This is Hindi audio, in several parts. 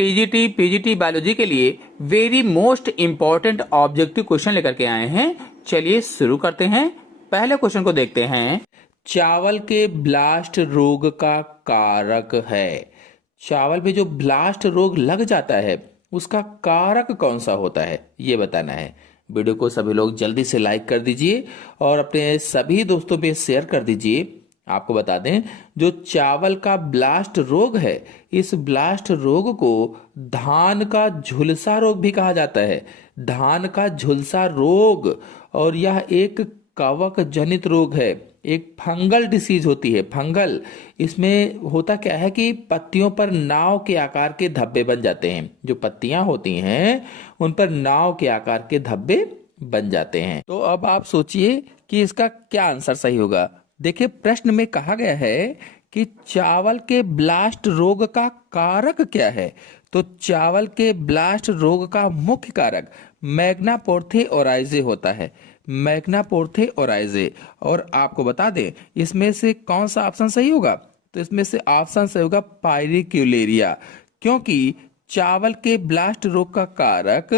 टीजीटी पीजीटी बायोलॉजी के लिए very most important objective question लेकर के आए हैं। चलिए शुरू करते हैं। पहले क्वेश्चन को देखते हैं। चावल के ब्लास्ट रोग का कारक है। चावल पे जो ब्लास्ट रोग लग जाता है उसका कारक कौन सा होता है ये बताना है। वीडियो को सभी लोग जल्दी से लाइक कर दीजिए और अपने सभी दोस्तों पे शेयर कर दीजिए। आपको बता दें, जो चावल का ब्लास्ट रोग है, इस ब्लास्ट रोग को धान का झुलसा रोग भी कहा जाता है। धान का झुलसा रोग, और यह एक कवक जनित रोग है, एक फंगल डिसीज होती है। फंगल, इसमें होता क्या है कि पत्तियों पर नाव के आकार के धब्बे बन जाते हैं। जो पत्तियां होती हैं उन पर नाव के आकार के धब्बे बन जाते हैं। तो अब आप सोचिए कि इसका क्या आंसर सही होगा। देखिए, प्रश्न में कहा गया है कि चावल के ब्लास्ट रोग का कारक क्या है। तो चावल के ब्लास्ट रोग का मुख्य कारक मैग्नापोर्थे ओराइजे होता है। मैग्नापोर्थे ओराइजे। और आपको बता दें, इसमें से कौन सा ऑप्शन सही होगा। तो इसमें से ऑप्शन सही होगा पायरिक्यूलेरिया, क्योंकि चावल के ब्लास्ट रोग का कारक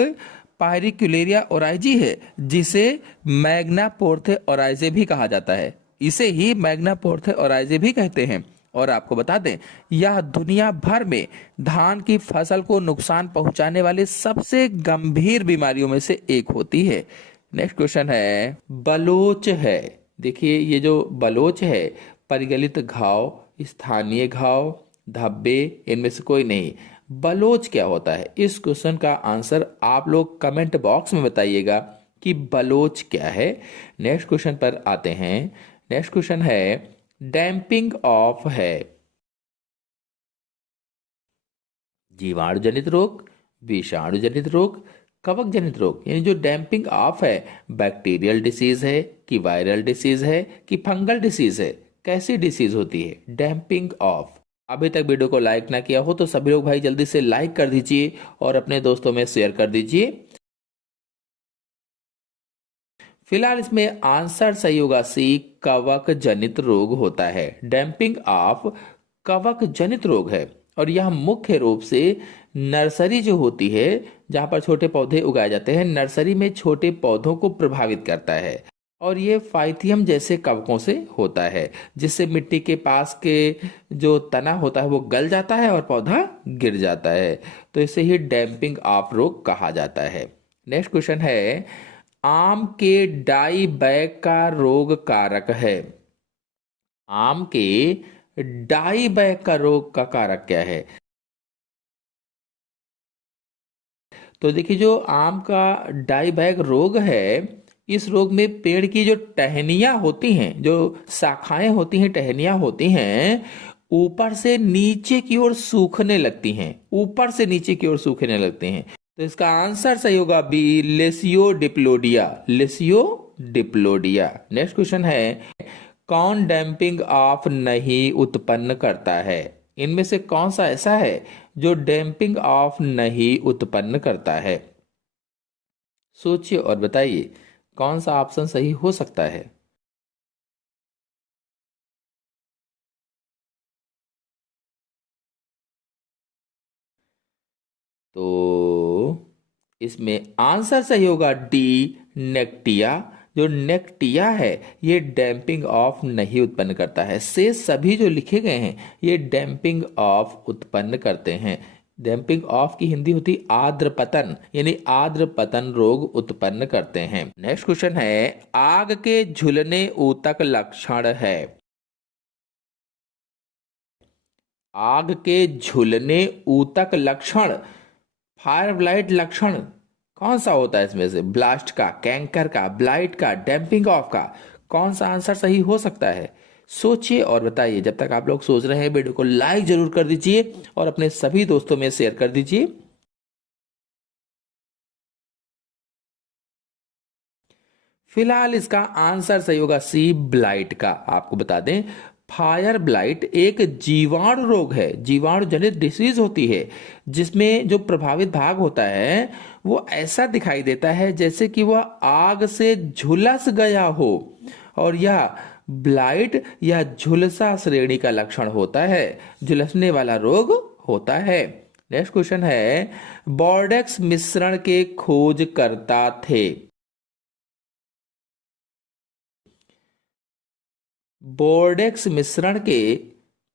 पायरिक्यूलेरिया ओराइजी है, जिसे मैग्नापोर्थे ओराइजे भी कहा जाता है। इसे ही मैग्नापोर्थे ओराइजे भी कहते हैं। और आपको बता दें, यह दुनिया भर में धान की फसल को नुकसान पहुंचाने वाली सबसे गंभीर बीमारियों में से एक होती है। नेक्स्ट क्वेश्चन है, बलोच है। देखिए, ये जो बलोच है, परिगलित घाव, स्थानीय घाव, धब्बे, इनमें से कोई नहीं। बलोच क्या होता है? इस क्वेश्चन का आंसर आप लोग कमेंट बॉक्स में बताइएगा कि बलोच क्या है। नेक्स्ट क्वेश्चन पर आते हैं। नेक्स्ट क्वेश्चन है, डैम्पिंग ऑफ है। जीवाणु जनित रोग, विषाणु जनित रोग, कवक जनित रोग। यानी जो डैम्पिंग ऑफ है, बैक्टीरियल डिसीज है कि वायरल डिसीज है कि फंगल डिसीज है, कैसी डिसीज होती है? Damping off. अभी तक वीडियो को लाइक ना किया हो तो सभी लोग भाई जल्दी से लाइक कर दीजिए और अपने दोस्तों में शेयर कर दीजिए। फिलहाल इसमें आंसर सही होगा सी, कवक जनित रोग होता है। डैम्पिंग ऑफ कवक जनित रोग है, और यह मुख्य रूप से नर्सरी जो होती है, जहां पर छोटे पौधे उगाए जाते हैं, नर्सरी में छोटे पौधों को प्रभावित करता है। और ये फाइथियम जैसे कवकों से होता है, जिससे मिट्टी के पास के जो तना होता है वो गल जाता है और पौधा गिर जाता है। तो इसे ही डैम्पिंग ऑफ रोग कहा जाता है। नेक्स्ट क्वेश्चन है, आम के डाई बैग का रोग कारक है। आम के डाई बैग का रोग का कारक क्या है? तो देखिए, जो आम का डाई बैग रोग है, इस रोग में पेड़ की जो टहनियां होती हैं, जो शाखाएं होती हैं, टहनियां होती हैं, ऊपर से नीचे की ओर सूखने लगती हैं। ऊपर से नीचे की ओर सूखने लगती हैं। तो इसका आंसर सही होगा बी, लेसियोडिप्लोडिया। लेसियोडिप्लोडिया। नेक्स्ट क्वेश्चन है, कौन डैम्पिंग ऑफ नहीं उत्पन्न करता है? इनमें से कौन सा ऐसा है जो डैम्पिंग ऑफ नहीं उत्पन्न करता है? सोचिए और बताइए कौन सा ऑप्शन सही हो सकता है। तो इसमें आंसर सही होगा डी, नेक्टिया। जो नेक्टिया है ये डैम्पिंग ऑफ नहीं उत्पन्न करता है। से सभी जो लिखे गए हैं ये डैम्पिंग ऑफ उत्पन्न करते हैं। डैम्पिंग ऑफ की हिंदी होती आर्द्र पतन, यानी आर्द्र पतन रोग उत्पन्न करते हैं। नेक्स्ट क्वेश्चन है, आग के झुलने ऊतक लक्षण है। आग के झुलने ऊतक लक्षण, फायर ब्लाइट लक्षण कौन सा होता है? इसमें से ब्लास्ट का, कैंकर का, ब्लाइट का, डैम्पिंग ऑफ का, कौन सा आंसर सही हो सकता है? सोचिए और बताइए। जब तक आप लोग सोच रहे हैं, वीडियो को लाइक जरूर कर दीजिए और अपने सभी दोस्तों में शेयर कर दीजिए। फिलहाल इसका आंसर सही होगा सी, ब्लाइट का। आपको बता दें, फायर ब्लाइट एक जीवाणु रोग है, जीवाणु जनित डिसीज होती है, जिसमें जो प्रभावित भाग होता है वो ऐसा दिखाई देता है जैसे कि वह आग से झुलस गया हो। और यह ब्लाइट या झुलसा श्रेणी का लक्षण होता है, झुलसने वाला रोग होता है। नेक्स्ट क्वेश्चन है, बोर्डेक्स मिश्रण के खोजकर्ता थे। बोर्डेक्स मिश्रण के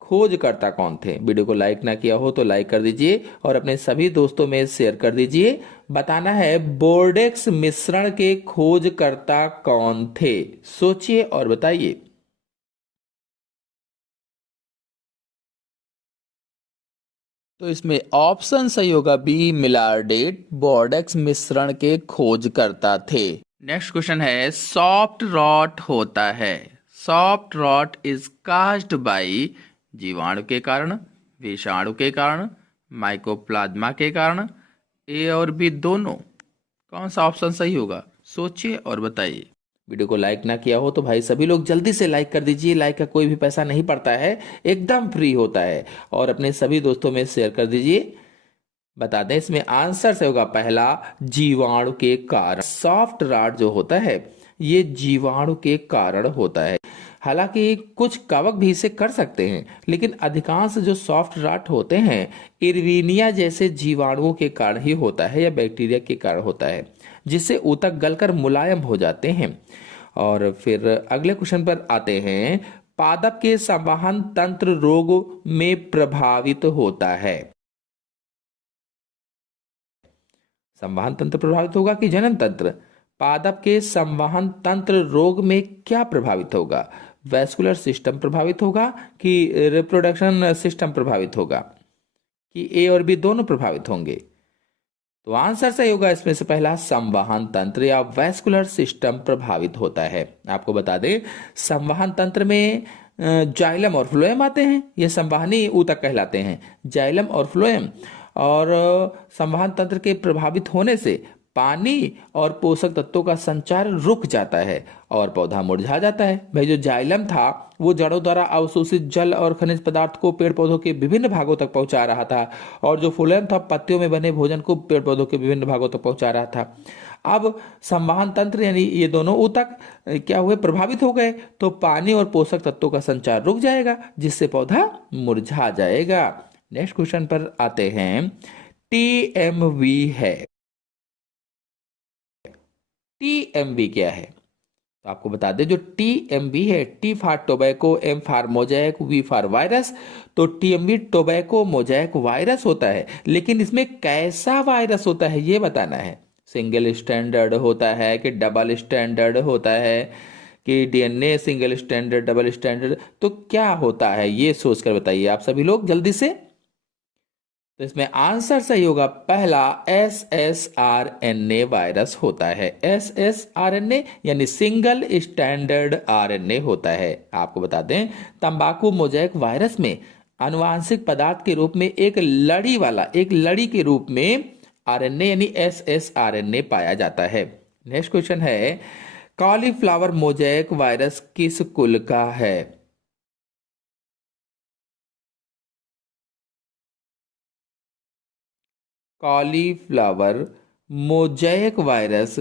खोजकर्ता कौन थे? वीडियो को लाइक ना किया हो तो लाइक कर दीजिए और अपने सभी दोस्तों में शेयर कर दीजिए। बताना है बोर्डेक्स मिश्रण के खोजकर्ता कौन थे, सोचिए और बताइए। तो इसमें ऑप्शन सही होगा बी, मिलार्डेट बोर्डेक्स मिश्रण के खोजकर्ता थे। नेक्स्ट क्वेश्चन है, सॉफ्ट रॉट होता है। Soft rot is caused by जीवाणु के कारण, विषाणु के कारण, माइकोप्लाज्मा के कारण, ए और बी दोनों। कौन सा ऑप्शन सही होगा, सोचिए और बताइए। वीडियो को लाइक ना किया हो तो भाई सभी लोग जल्दी से लाइक कर दीजिए। लाइक का कोई भी पैसा नहीं पड़ता है, एकदम फ्री होता है। और अपने सभी दोस्तों में शेयर कर दीजिए। बता दें इसमें आंसर से होगा पहला, जीवाणु के कारण। सॉफ्ट रॉट जो होता है ये जीवाणु के कारण होता है। हालांकि कुछ कवक भी इसे कर सकते हैं, लेकिन अधिकांश जो सॉफ्ट रॉट होते हैं इरविनिया जैसे जीवाणुओं के कारण ही होता है या बैक्टीरिया के कारण होता है, जिससे ऊतक गलकर मुलायम हो जाते हैं। और फिर अगले क्वेश्चन पर आते हैं, पादप के संवहन तंत्र रोग में प्रभावित होता है। संवहन तंत्र प्रभावित होगा कि जनन तंत्र? पादप के संवहन तंत्र रोग में क्या प्रभावित होगा? वैस्कुलर सिस्टम प्रभावित होगा कि रिप्रोडक्शन सिस्टम प्रभावित होगा, कि ए और बी दोनों प्रभावित होंगे? तो आंसर सही होगा इसमें से पहला, संवहन तंत्र या वैस्कुलर सिस्टम प्रभावित होता है। आपको बता दें संवहन तंत्र में जाइलम और फ्लोएम आते हैं, ये संवहनी ऊतक कहलाते हैं, जाइलम और फ्लोएम। और संवहन तंत्र के प्रभावित होने से पानी और पोषक तत्वों का संचार रुक जाता है और पौधा मुरझा जाता है। भाई जो जाइलम था वो जड़ों द्वारा अवशोषित जल और खनिज पदार्थ को पेड़ पौधों के विभिन्न भागों तक पहुंचा रहा था, और जो फ्लोएम था पत्तियों में बने भोजन को पेड़ पौधों के विभिन्न भागों तक पहुंचा रहा था। अब संवहन तंत्र यानी ये दोनों ऊतक क्या हुए, प्रभावित हो गए, तो पानी और पोषक तत्वों का संचार रुक जाएगा, जिससे पौधा मुरझा जाएगा। नेक्स्ट क्वेश्चन पर आते हैं, टीएमवी है। टीएमवी क्या है? तो आपको बता दें जो टीएमवी है, T for tobacco, M for mosaic, V for virus. तो टीएमवी टोबैको मोजैक वायरस होता है, लेकिन इसमें कैसा वायरस होता है ये बताना है। सिंगल स्टैंडर्ड होता है कि डबल स्टैंडर्ड होता है, कि DNA single standard, double standard, तो क्या होता है ये सोचकर बताइए आप सभी लोग जल्दी से। तो इसमें आंसर सही होगा पहला, एसएसआरएनए वायरस होता है। एसएसआरएनए यानी सिंगल स्टैंडर्ड आरएनए होता है। आपको बता दें तंबाकू मोजैक वायरस में आनुवांशिक पदार्थ के रूप में एक लड़ी के रूप में आरएनए यानी एसएसआरएनए पाया जाता है। नेक्स्ट क्वेश्चन है, कॉलीफ्लावर मोजैक वायरस किस कुल का है? कॉलीफ्लावर मोजैक वायरस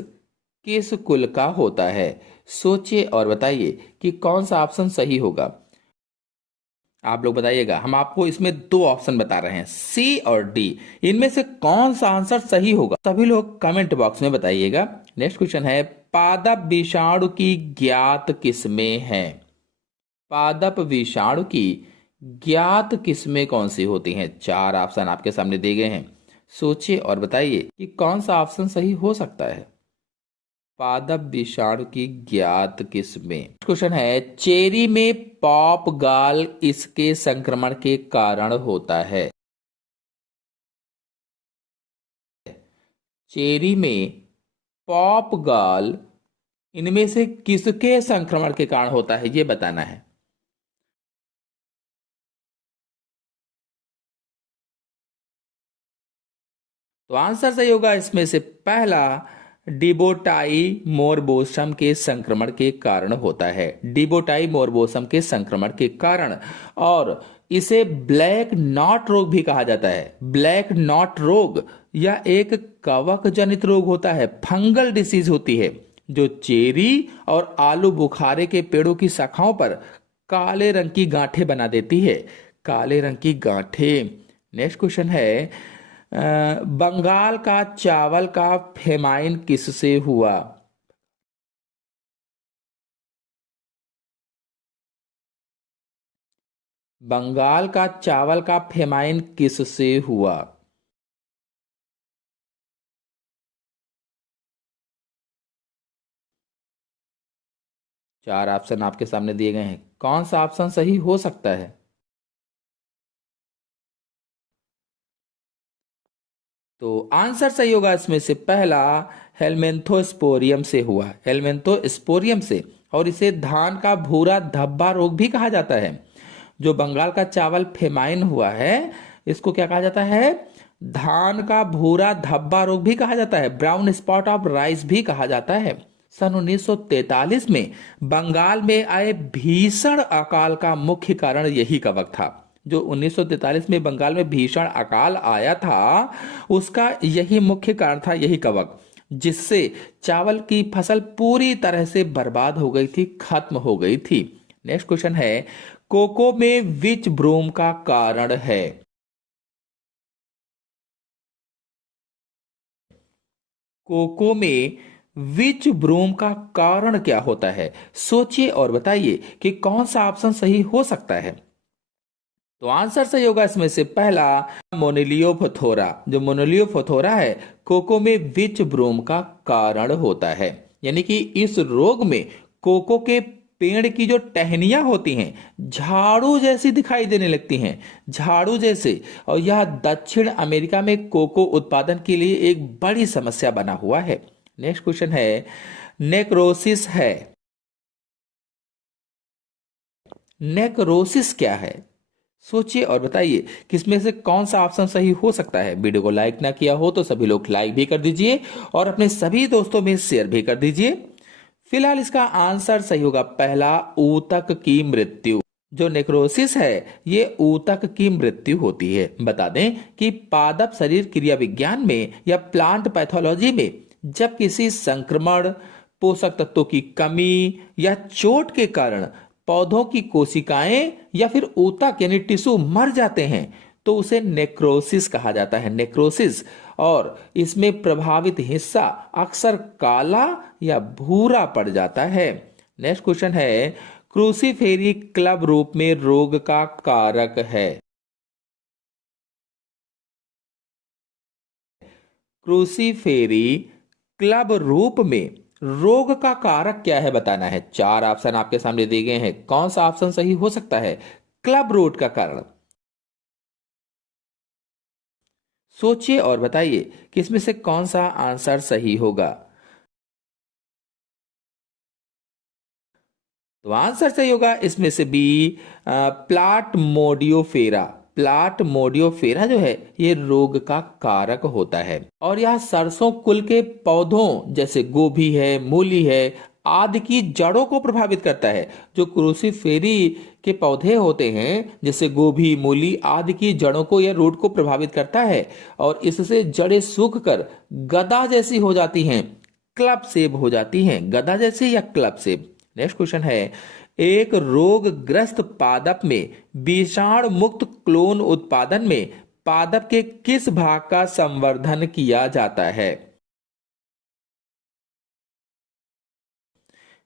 किस कुल का होता है? सोचिए और बताइए कि कौन सा ऑप्शन सही होगा। आप लोग बताइएगा। हम आपको इसमें दो ऑप्शन बता रहे हैं, सी और डी। इनमें से कौन सा आंसर सही होगा सभी लोग कमेंट बॉक्स में बताइएगा। नेक्स्ट क्वेश्चन है, पादप विषाणु की ज्ञात किस्में हैं। पादप विषाणु की ज्ञात किस्में कौन सी होती हैं? चार ऑप्शन आपके सामने दिए गए हैं, सोचिए और बताइए कि कौन सा ऑप्शन सही हो सकता है। पादप विषाणु की ज्ञात किस्में। क्वेश्चन है, चेरी में पॉप गाल इसके संक्रमण के कारण होता है। चेरी में पॉप गाल इनमें से किसके संक्रमण के कारण होता है ये बताना है। तो आंसर सही होगा इसमें से पहला, डिबोटाई मोरबोसम के संक्रमण के कारण होता है। डिबोटाई मोरबोसम के संक्रमण के कारण। और इसे ब्लैक नॉट रोग भी कहा जाता है। ब्लैक नॉट रोग या एक कवक जनित रोग होता है, फंगल डिसीज होती है, जो चेरी और आलू बुखारे के पेड़ों की शाखाओं पर काले रंग की गांठें बना देती है। काले रंग की गांठें। नेक्स्ट क्वेश्चन है, बंगाल का चावल का फेमाइन किससे हुआ? बंगाल का चावल का फेमाइन किससे हुआ? चार ऑप्शन आपके सामने दिए गए हैं, कौन सा ऑप्शन सही हो सकता है? तो आंसर सही होगा इसमें से पहला, हेलमेंथोस्पोरियम से हुआ, हेलमेंथोस्पोरियम से। और इसे धान का भूरा धब्बा रोग भी कहा जाता है। जो बंगाल का चावल फेमाइन हुआ है, इसको क्या कहा जाता है? धान का भूरा धब्बा रोग भी कहा जाता है, ब्राउन स्पॉट ऑफ राइस भी कहा जाता है। सन 1943 में बंगाल में आए भीषण अकाल का मुख्य कारण यही कवक था। जो 1943 में बंगाल में भीषण अकाल आया था, उसका यही मुख्य कारण था, यही कवक, जिससे चावल की फसल पूरी तरह से बर्बाद हो गई थी, खत्म हो गई थी। नेक्स्ट क्वेश्चन है, कोको में विच ब्रूम का कारण है? कोको में विच ब्रूम का कारण क्या होता है? सोचिए और बताइए कि कौन सा ऑप्शन सही हो सकता है। तो आंसर सही होगा इसमें से पहला, मोनिलियोफोथोरा। जो मोनिलियोफोथोरा है, कोको में विच ब्रूम का कारण होता है। यानी कि इस रोग में कोको के पेड़ की जो टहनियां होती हैं, झाड़ू जैसी दिखाई देने लगती हैं, झाड़ू जैसे। और यह दक्षिण अमेरिका में कोको उत्पादन के लिए एक बड़ी समस्या बना हुआ है। नेक्स्ट क्वेश्चन है, नेक्रोसिस है। नेक्रोसिस क्या है? सोचिए और बताइए किसमें से कौन सा ऑप्शन सही हो सकता है। वीडियो को लाइक ना किया हो तो सभी लोग लाइक भी कर दीजिए और अपने सभी दोस्तों में शेयर भी कर दीजिए। फिलहाल इसका आंसर सही होगा पहला, ऊतक की मृत्यु। जो नेक्रोसिस है, ये ऊतक की मृत्यु होती है। बता दें कि पादप शरीर क्रिया विज्ञान में या प्लांट पैथोलॉजी में जब किसी संक्रमण, पोषक तत्वों की कमी या चोट के कारण पौधों की कोशिकाएं या फिर ऊतक यानी टिश्यू मर जाते हैं, तो उसे नेक्रोसिस कहा जाता है, नेक्रोसिस। और इसमें प्रभावित हिस्सा अक्सर काला या भूरा पड़ जाता है। नेक्स्ट क्वेश्चन है, क्रूसीफेरी क्लब रूप में रोग का कारक है। क्रूसीफेरी क्लब रूप में रोग का कारक क्या है, बताना है। चार ऑप्शन आपके सामने दिए गए हैं, कौन सा ऑप्शन सही हो सकता है? क्लब रूट का कारण। सोचिए और बताइए कि इसमें से कौन सा आंसर सही होगा। तो आंसर सही होगा इसमें से बी, प्लाट मोडियोफेरा। प्लाट मोडियोफेरा जो है, ये रोग का कारक होता है। और यह सरसों कुल के पौधों जैसे गोभी है, मूली है आदि की जड़ों को प्रभावित करता है। जो क्रूसीफेरी के पौधे होते हैं जैसे गोभी, मूली आदि की जड़ों को या रूट को प्रभावित करता है, और इससे जड़ें सूख कर गदा जैसी हो जाती हैं, क्लब सेब हो जाती हैं, गदा जैसी या क्लब सेब। नेक्स्ट क्वेश्चन है, एक रोगग्रस्त पादप में विषाणु मुक्त क्लोन उत्पादन में पादप के किस भाग का संवर्धन किया जाता है?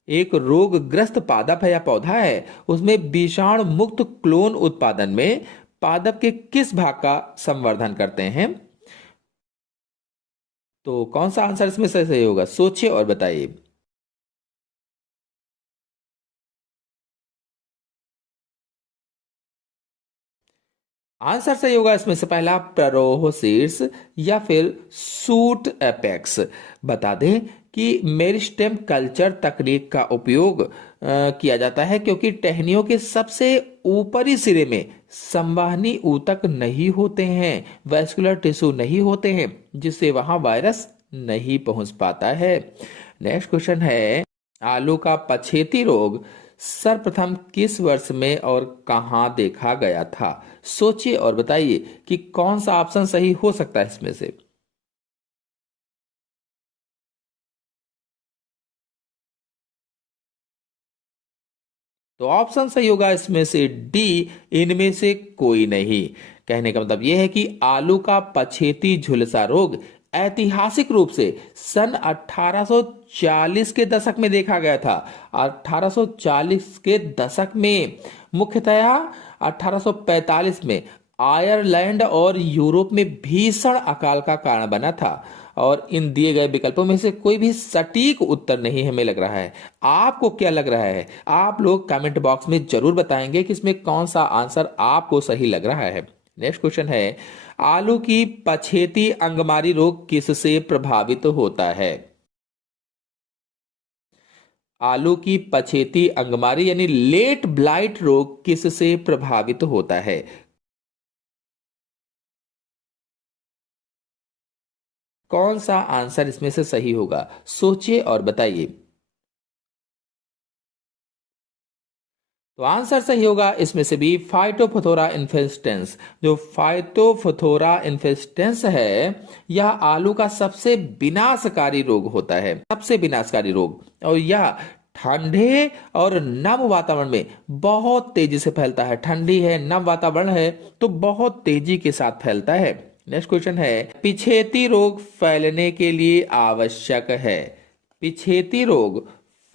एक रोगग्रस्त पादप है या पौधा है, उसमें विषाणु मुक्त क्लोन उत्पादन में पादप के किस भाग का संवर्धन करते हैं? तो कौन सा आंसर इसमें से सही होगा, सोचिए और बताइए। आंसर सही होगा इसमें से पहला, प्रोरोहोसिस या फिर सूट एपेक्स। बता दें कि मेरिस्टेम कल्चर तकनीक का उपयोग किया जाता है क्योंकि टहनियों के सबसे ऊपरी सिरे में संवहनी ऊतक नहीं होते हैं, वैस्कुलर टिश्यू नहीं होते हैं, जिससे वहां वायरस नहीं पहुंच पाता है। नेक्स्ट क्वेश्चन है, आलू का पछेती रोग सर्वप्रथम किस वर्ष में और कहां देखा गया था? सोचिए और बताइए कि कौन सा ऑप्शन सही हो सकता है इसमें से। तो ऑप्शन सही होगा इसमें से डी, इनमें से कोई नहीं। कहने का मतलब यह है कि आलू का पछेती झुलसा रोग ऐतिहासिक रूप से सन 1840 के दशक में देखा गया था। 1840 के दशक में मुख्यतया 1845 में आयरलैंड और यूरोप में भीषण अकाल का कारण बना था। और इन दिए गए विकल्पों में से कोई भी सटीक उत्तर नहीं हमें लग रहा है। आपको क्या लग रहा है? आप लोग कमेंट बॉक्स में जरूर बताएंगे कि इसमें कौन सा आंसर आपको सही लग रहा है। नेक्स्ट क्वेश्चन है, आलू की पछेती अंगमारी रोग किससे प्रभावित होता है? आलू की पछेती अंगमारी यानी लेट ब्लाइट रोग किससे प्रभावित होता है? कौन सा आंसर इसमें से सही होगा? सोचिए और बताइए। तो आंसर सही होगा इसमें से भी फाइटोफथोरा इन्फेस्टेंस। जो फाइटोफथोरा इन्फेस्टेंस है यह आलू का सबसे विनाशकारी रोग होता है, सबसे विनाशकारी रोग। और यह ठंडे और नम वातावरण में बहुत तेजी से फैलता है। ठंडी है, नम वातावरण है तो बहुत तेजी के साथ फैलता है। नेक्स्ट क्वेश्चन है, पिछेती रोग फैलने के लिए आवश्यक है? पिछेती रोग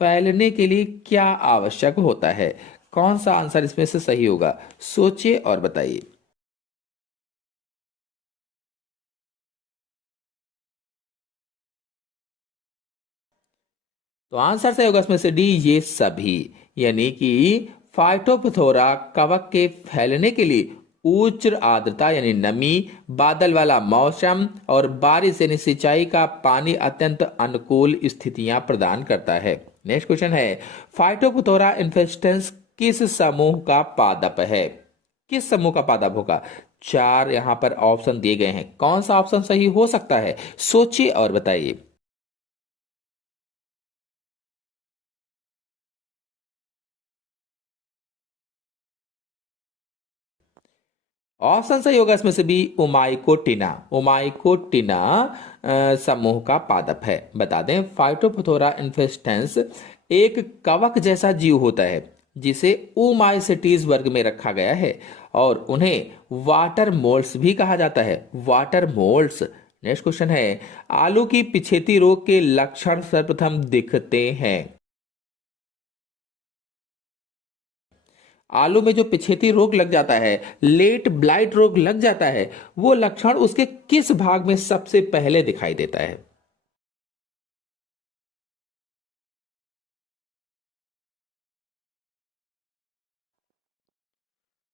फैलने के लिए क्या आवश्यक होता है? कौन सा आंसर इसमें से सही होगा? सोचिए और बताइए। तो आंसर सही होगा इसमें से डी, ये सभी। यानी कि फाइटोप्थोरा कवक के फैलने के लिए उच्च आर्द्रता यानी नमी, बादल वाला मौसम और बारिश यानी सिंचाई का पानी अत्यंत अनुकूल स्थितियां प्रदान करता है। नेक्स्ट क्वेश्चन है, फाइटोप्थोरा इन्फेस्टेंस किस समूह का पादप है? किस समूह का पादप होगा? चार यहां पर ऑप्शन दिए गए हैं, कौन सा ऑप्शन सही हो सकता है? सोचिए और बताइए। ऑप्शन सही होगा इसमें से भी उमाइकोटिना। उमाइकोटिना समूह का पादप है। बता दें, फाइटोप्थोरा इन्फेस्टेंस एक कवक जैसा जीव होता है जिसे ओमाइसिटीज वर्ग में रखा गया है और उन्हें वाटर मोल्ड्स भी कहा जाता है। Water moulds. नेक्स्ट क्वेश्चन है, आलू की पिछेती रोग के लक्षण सर्वप्रथम दिखते हैं? आलू में जो पिछेती रोग लग जाता है, लेट ब्लाइट रोग लग जाता है, वो लक्षण उसके किस भाग में सबसे पहले दिखाई देता है?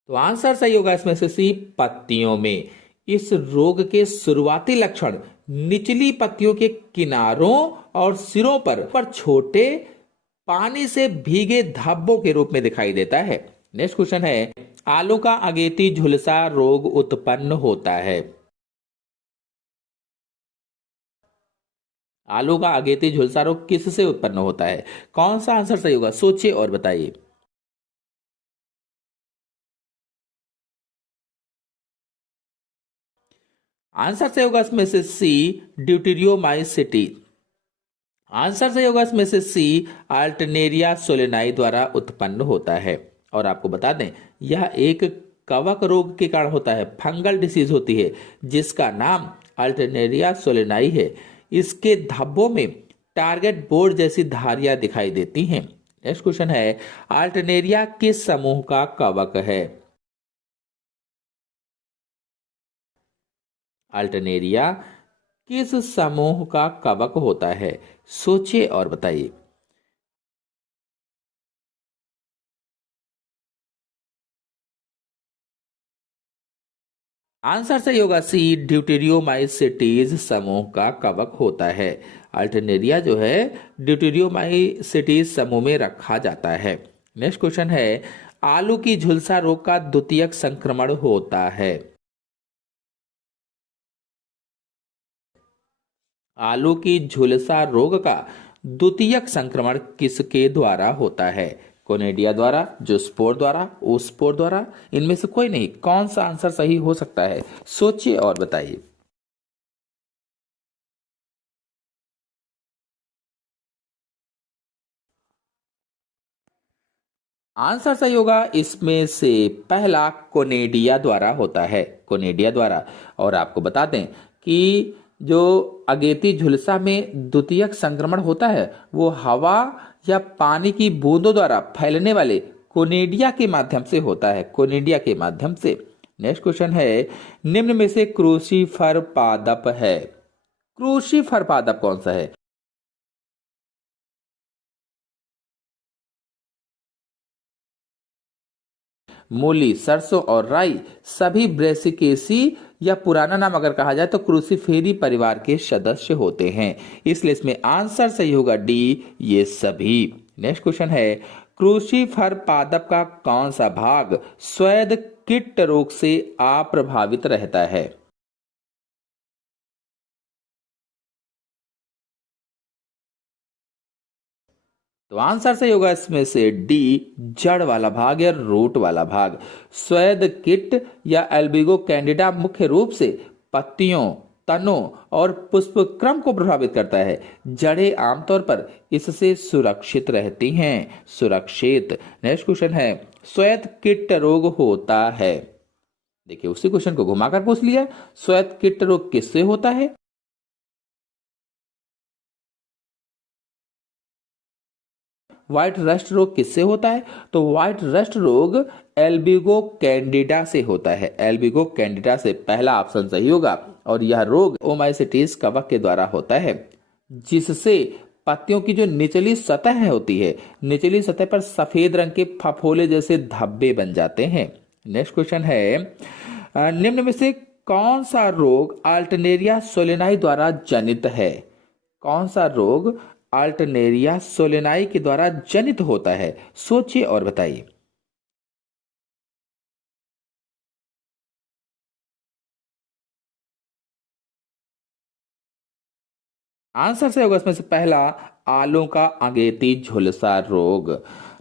तो आंसर सही होगा इसमें से सी, पत्तियों में। इस रोग के शुरुआती लक्षण निचली पत्तियों के किनारों और सिरों पर छोटे पानी से भीगे धब्बों के रूप में दिखाई देता है। नेक्स्ट क्वेश्चन है, आलू का अगेती झुलसा रोग उत्पन्न होता है? आलू का अगेती झुलसा रोग किससे उत्पन्न होता है? कौन सा आंसर सही होगा? सोचिए और बताइए। आंसर सही होगा इसमें से सी, ड्यूटेरियोमाइसिटी। आंसर सही होगा इसमें से सी, अल्टरनेरिया सोलेनाई द्वारा उत्पन्न होता है। और आपको बता दें, यह एक कवक रोग के कारण होता है, फंगल डिसीज होती है जिसका नाम अल्टरनेरिया सोलेनाई है। इसके धब्बों में टारगेट बोर्ड जैसी धारियां दिखाई देती हैं। नेक्स्ट क्वेश्चन है, अल्टरनेरिया किस समूह का कवक है? अल्टरनेरिया किस समूह का कवक होता है? सोचिए और बताइए। आंसर सही होगा सी, ड्यूटेरियोमाइसिटीज समूह का कवक होता है। अल्टरनेरिया जो है ड्यूटेरियोमाइसिटीज समूह में रखा जाता है। नेक्स्ट क्वेश्चन है, आलू की झुलसा रोग का द्वितीयक संक्रमण होता है? आलू की झुलसा रोग का द्वितीयक संक्रमण किसके द्वारा होता है? कोनेडिया द्वारा, जूस्पोर द्वारा, ओस्पोर द्वारा, इनमें से कोई नहीं। कौन सा आंसर सही हो सकता है? सोचिए और बताइए। आंसर सही होगा इसमें से पहला कोनेडिया द्वारा होता है, कोनेडिया द्वारा। और आपको बता दें कि जो अगेती झुलसा में द्वितीयक संक्रमण होता है वो हवा या पानी की बूंदों द्वारा फैलने वाले कोनेडिया के माध्यम से होता है, कोनेडिया के माध्यम से। नेक्स्ट क्वेश्चन है, निम्न में से क्रूसीफर पादप है, क्रूसीफर पादप कौन सा है? मूली, सरसों और राई सभी ब्रेसिकेसी या पुराना नाम अगर कहा जाए तो क्रूसीफेरी परिवार के सदस्य होते हैं, इसलिए इसमें आंसर सही होगा डी, ये सभी। नेक्स्ट क्वेश्चन है, क्रूसीफर पादप का कौन सा भाग स्वेद कीट रोग से अप्रभावित रहता है? तो आंसर सही होगा इसमें से डी, जड़ वाला भाग या रूट वाला भाग। स्वेद किट या एल्बिगो कैंडिडा मुख्य रूप से पत्तियों, तनों और पुष्पक्रम को प्रभावित करता है। जड़ें आमतौर पर इससे सुरक्षित रहती हैं, सुरक्षित। नेक्स्ट क्वेश्चन है, स्वेद किट रोग होता है, देखिए उसी क्वेश्चन को घुमाकर पूछ लिया, स्वेद किट रोग किससे होता है? व्हाइट रस्ट रोग किससे होता है? तो व्हाइट रस्ट रोग एल्बिगो कैंडिडा से होता है, एल्बिगो कैंडिडा से, पहला ऑप्शन सही होगा। और यह रोग ओमाइसिटीज कवक के द्वारा होता है, जिससे पत्तियों की जो निचली सतह होती है, निचली सतह पर सफेद रंग के फफोले जैसे धब्बे बन जाते हैं। नेक्स्ट क्वेश्चन है, निम्न में से कौन सा रोग अल्टरनेरिया सोलेनाई द्वारा जनित है? कौन सा रोग अल्टरनेरिया सोलेनाई के द्वारा जनित होता है? सोचिए और बताइए। आंसर से होगा इसमें से पहला आलू का अगेती झुलसा रोग।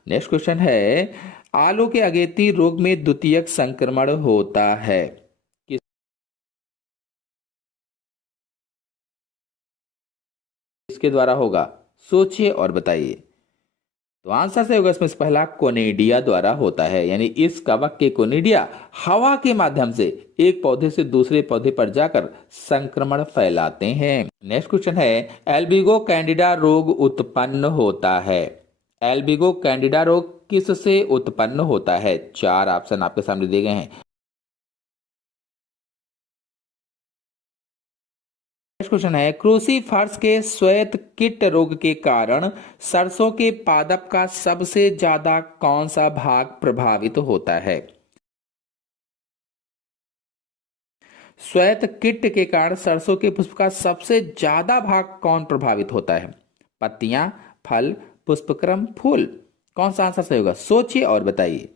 नेक्स्ट क्वेश्चन है, आलू के अगेती रोग में द्वितीयक संक्रमण होता है, किसके द्वारा होगा? सोचिए और बताइए। तो आंसर से होगा इसमें से पहला कोनेडिया द्वारा होता है, यानी इस कवक के कोनेडिया हवा के माध्यम से एक पौधे से दूसरे पौधे पर जाकर संक्रमण फैलाते हैं। नेक्स्ट क्वेश्चन है, एल्बिगो कैंडिडा रोग उत्पन्न होता है, एल्बिगो कैंडिडा रोग किससे उत्पन्न होता है? चार ऑप्शन आपके सामने दिए गए हैं। नेक्स्ट क्वेश्चन है, क्रूसीफर्स के श्वेत कीट रोग के कारण सरसों के पादप का सबसे ज्यादा कौन सा भाग प्रभावित होता है? श्वेत कीट के कारण सरसों के पुष्प का सबसे ज्यादा भाग कौन प्रभावित होता है? पत्तियां, फल, पुष्पक्रम, फूल? कौन सा आंसर सही होगा? सोचिए और बताइए।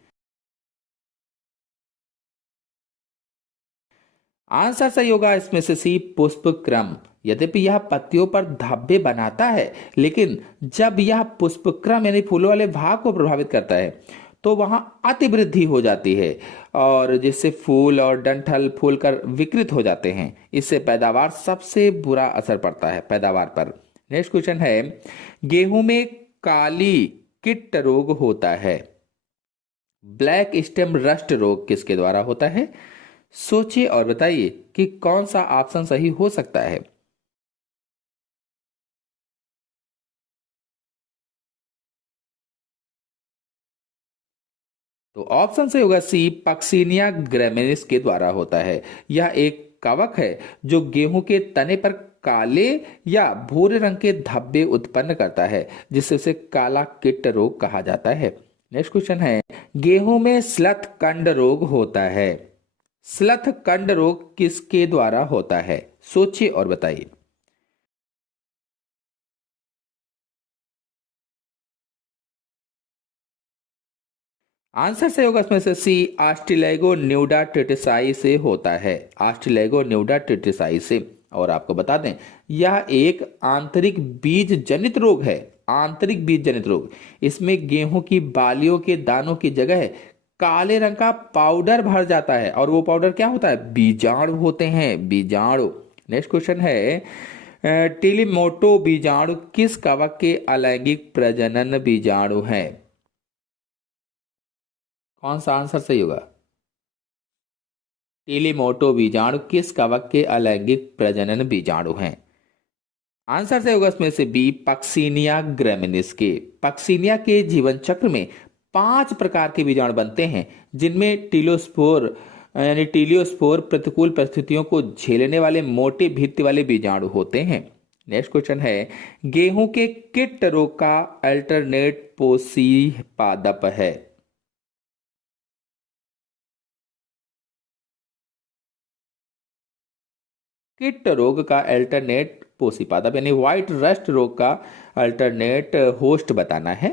आंसर सही होगा इसमें से सी, पुष्पक्रम। यद्यपि यह पत्तियों पर धब्बे बनाता है, लेकिन जब यह पुष्पक्रम यानी फूलों वाले भाग को प्रभावित करता है तो वहां अतिवृद्धि हो जाती है, और जिससे फूल और डंठल फूलकर विकृत हो जाते हैं। इससे पैदावार सबसे बुरा असर पड़ता है, पैदावार पर। नेक्स्ट क्वेश्चन है, गेहूं में काली किट रोग होता है, ब्लैक स्टेम रस्ट रोग किसके द्वारा होता है? सोचिए और बताइए कि कौन सा ऑप्शन सही हो सकता है। तो ऑप्शन सही होगा सी, पक्सिनिया ग्रेमिनिस के द्वारा होता है। यह एक कवक है जो गेहूं के तने पर काले या भूरे रंग के धब्बे उत्पन्न करता है, जिससे उसे काला कीट रोग कहा जाता है। नेक्स्ट क्वेश्चन है, गेहूं में स्लथ कंड रोग होता है, स्लथ कंड रोग किसके द्वारा होता है? सोचिए और बताइए। आंसर से होगा इसमें से सी, आस्ट्रिलेगो न्यूडा ट्रिटिसाई से होता है, आस्ट्रिलेगो न्यूडा ट्रिटिसाई से। और आपको बता दें, यह एक आंतरिक बीज जनित रोग है, आंतरिक बीज जनित रोग। इसमें गेहूं की बालियों के दानों की जगह काले रंग का पाउडर भर जाता है, और वो पाउडर क्या होता है? बीजाणु होते हैं, बीजाणु। नेक्स्ट क्वेश्चन है, टिलिमोटो बीजाणु किस कवक के अलैंगिक प्रजनन बीजाणु हैं? कौन सा आंसर सही होगा? टेलीमोटो बीजाणु किस कवक के अलैंगिक प्रजनन बीजाणु हैं? आंसर सही होगा इसमें से बी, पक्सीनिया ग्रेमिनिस के। पक्सीनिया के जीवन चक्र में 5 प्रकार के बीजाणु बनते हैं, जिनमें टीलियोस्पोर प्रतिकूल परिस्थितियों को झेलने वाले मोटे भित्ति वाले बीजाणु होते हैं। नेक्स्ट क्वेश्चन है, गेहूं के कीट रोग का अल्टरनेट पोषी पादप है? कीट रोग का अल्टरनेट पोषी पादप यानी व्हाइट रस्ट रोग का अल्टरनेट होस्ट बताना है।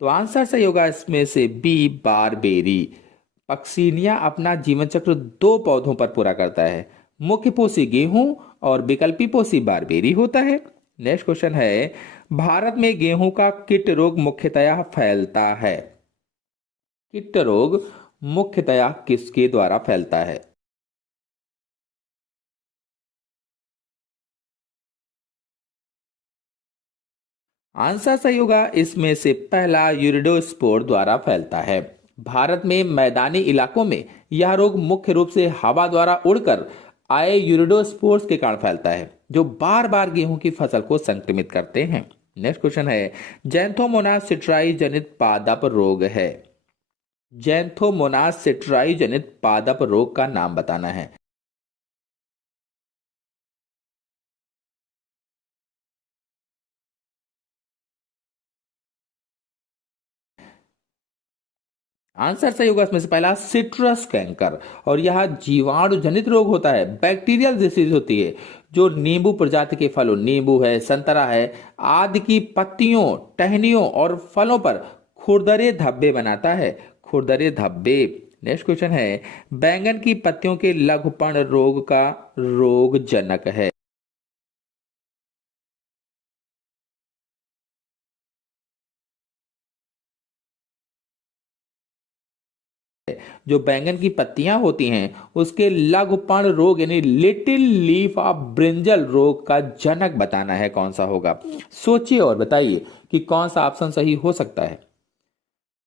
तो आंसर सही होगा इसमें से बी, बारबेरी। पक्सीनिया अपना जीवन चक्र 2 पौधों पर पूरा करता है, मुख्य पोषी गेहूं और विकल्पी पोषी बारबेरी होता है। नेक्स्ट क्वेश्चन है, भारत में गेहूं का कीट रोग मुख्यतया फैलता है? कीट रोग मुख्यतया किसके द्वारा फैलता है? आंसर सही होगा इसमें से पहला, यूरिडोस्पोर द्वारा फैलता है। भारत में मैदानी इलाकों में यह रोग मुख्य रूप से हवा द्वारा उड़कर आए यूरिडोस्पोर्स के कारण फैलता है, जो बार बार गेहूं की फसल को संक्रमित करते हैं। नेक्स्ट क्वेश्चन है, जैंथोमोनास सिट्राई जनित पादप रोग है? जैंथोमोनास सिट्राई जनित पादप रोग का नाम बताना है। आंसर सही होगा इसमें से पहला, सिट्रस कैंकर। और यह जीवाणु जनित रोग होता है, बैक्टीरियल डिसीज होती है, जो नींबू प्रजाति के फलों, नींबू है, संतरा है आदि की पत्तियों, टहनियों और फलों पर खुरदरे धब्बे बनाता है, खुरदरे धब्बे। नेक्स्ट क्वेश्चन है, बैंगन की पत्तियों के लघुपर्ण रोग का रोग जनक है? जो बैंगन की पत्तियां होती हैं उसके लघुपर्ण रोग यानी लिटिल लीफ ऑफ ब्रिंजल रोग का जनक बताना है, कौन सा होगा? सोचिए और बताइए कि कौन सा ऑप्शन सही हो सकता है।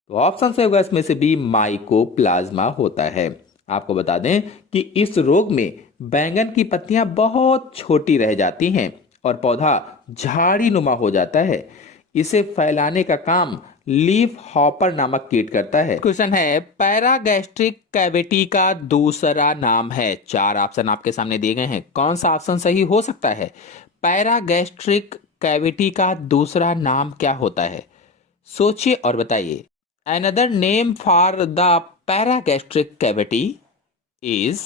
तो ऑप्शन सही होगा इसमें से बी, माइकोप्लाज्मा होता है। आपको बता दें कि इस रोग में बैंगन की पत्तियां बहुत छोटी रह जाती हैं और पौधा झाड़ी नुमा हो जाता है। इसे फैलाने का काम लीफ हॉपर नामक कीट करता है। क्वेश्चन है, पैरागैस्ट्रिक कैविटी का दूसरा नाम है? 4 ऑप्शन आपके सामने दिए गए हैं, कौन सा ऑप्शन सही हो सकता है? पैरागैस्ट्रिक कैविटी का दूसरा नाम क्या होता है? सोचिए और बताइए। Another name for the paragastric cavity is?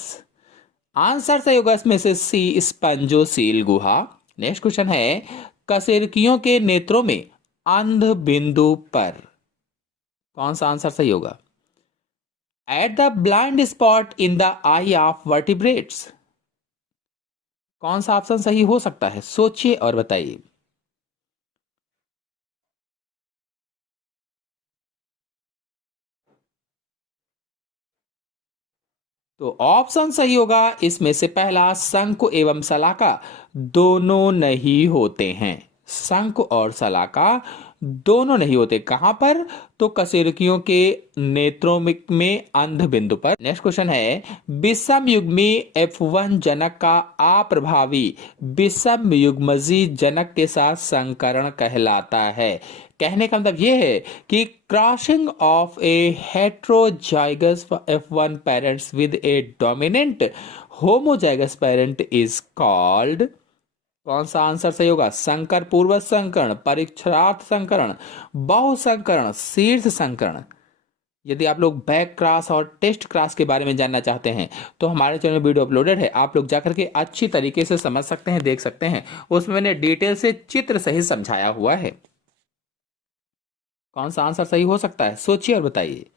Answer सही होगा इसमें से सी, स्पंजोसील गुहा। नेक्स्ट क्वेश्चन है, कशेरुकियों के नेत्रों में अंध बिंदु पर कौन सा आंसर सही होगा? At the blind spot in the I of vertebrates, कौन सा ऑप्शन सही हो सकता है? सोचिए और बताइए। तो ऑप्शन सही होगा इसमें से पहला, शंकु एवं शलाका दोनों नहीं होते हैं। शंकु और शलाका दोनों नहीं होते, कहां पर? तो कशेरुकियों के नेत्रों में अंध बिंदु पर। नेक्स्ट क्वेश्चन है, विषम युग्मी F1 जनक का अप्रभावी विषम युग्मजी जनक के साथ संकरण कहलाता है? कहने का मतलब यह है कि crossing of A heterozygous F1 parents with A dominant homozygous parent is called? कौन सा आंसर सही होगा? संकर पूर्वज संकरण, परीक्षणार्थ संकरण, बहु संकरण, शीर्ष संकरण। यदि आप लोग बैक क्रॉस और टेस्ट क्रॉस के बारे में जानना चाहते हैं तो हमारे चैनल में वीडियो अपलोडेड है, आप लोग जाकर के अच्छी तरीके से समझ सकते हैं, देख सकते हैं। उसमें मैंने डिटेल से चित्र सहित समझाया हुआ है। कौन सा आंसर सही हो सकता है? सोचिए और बताइए।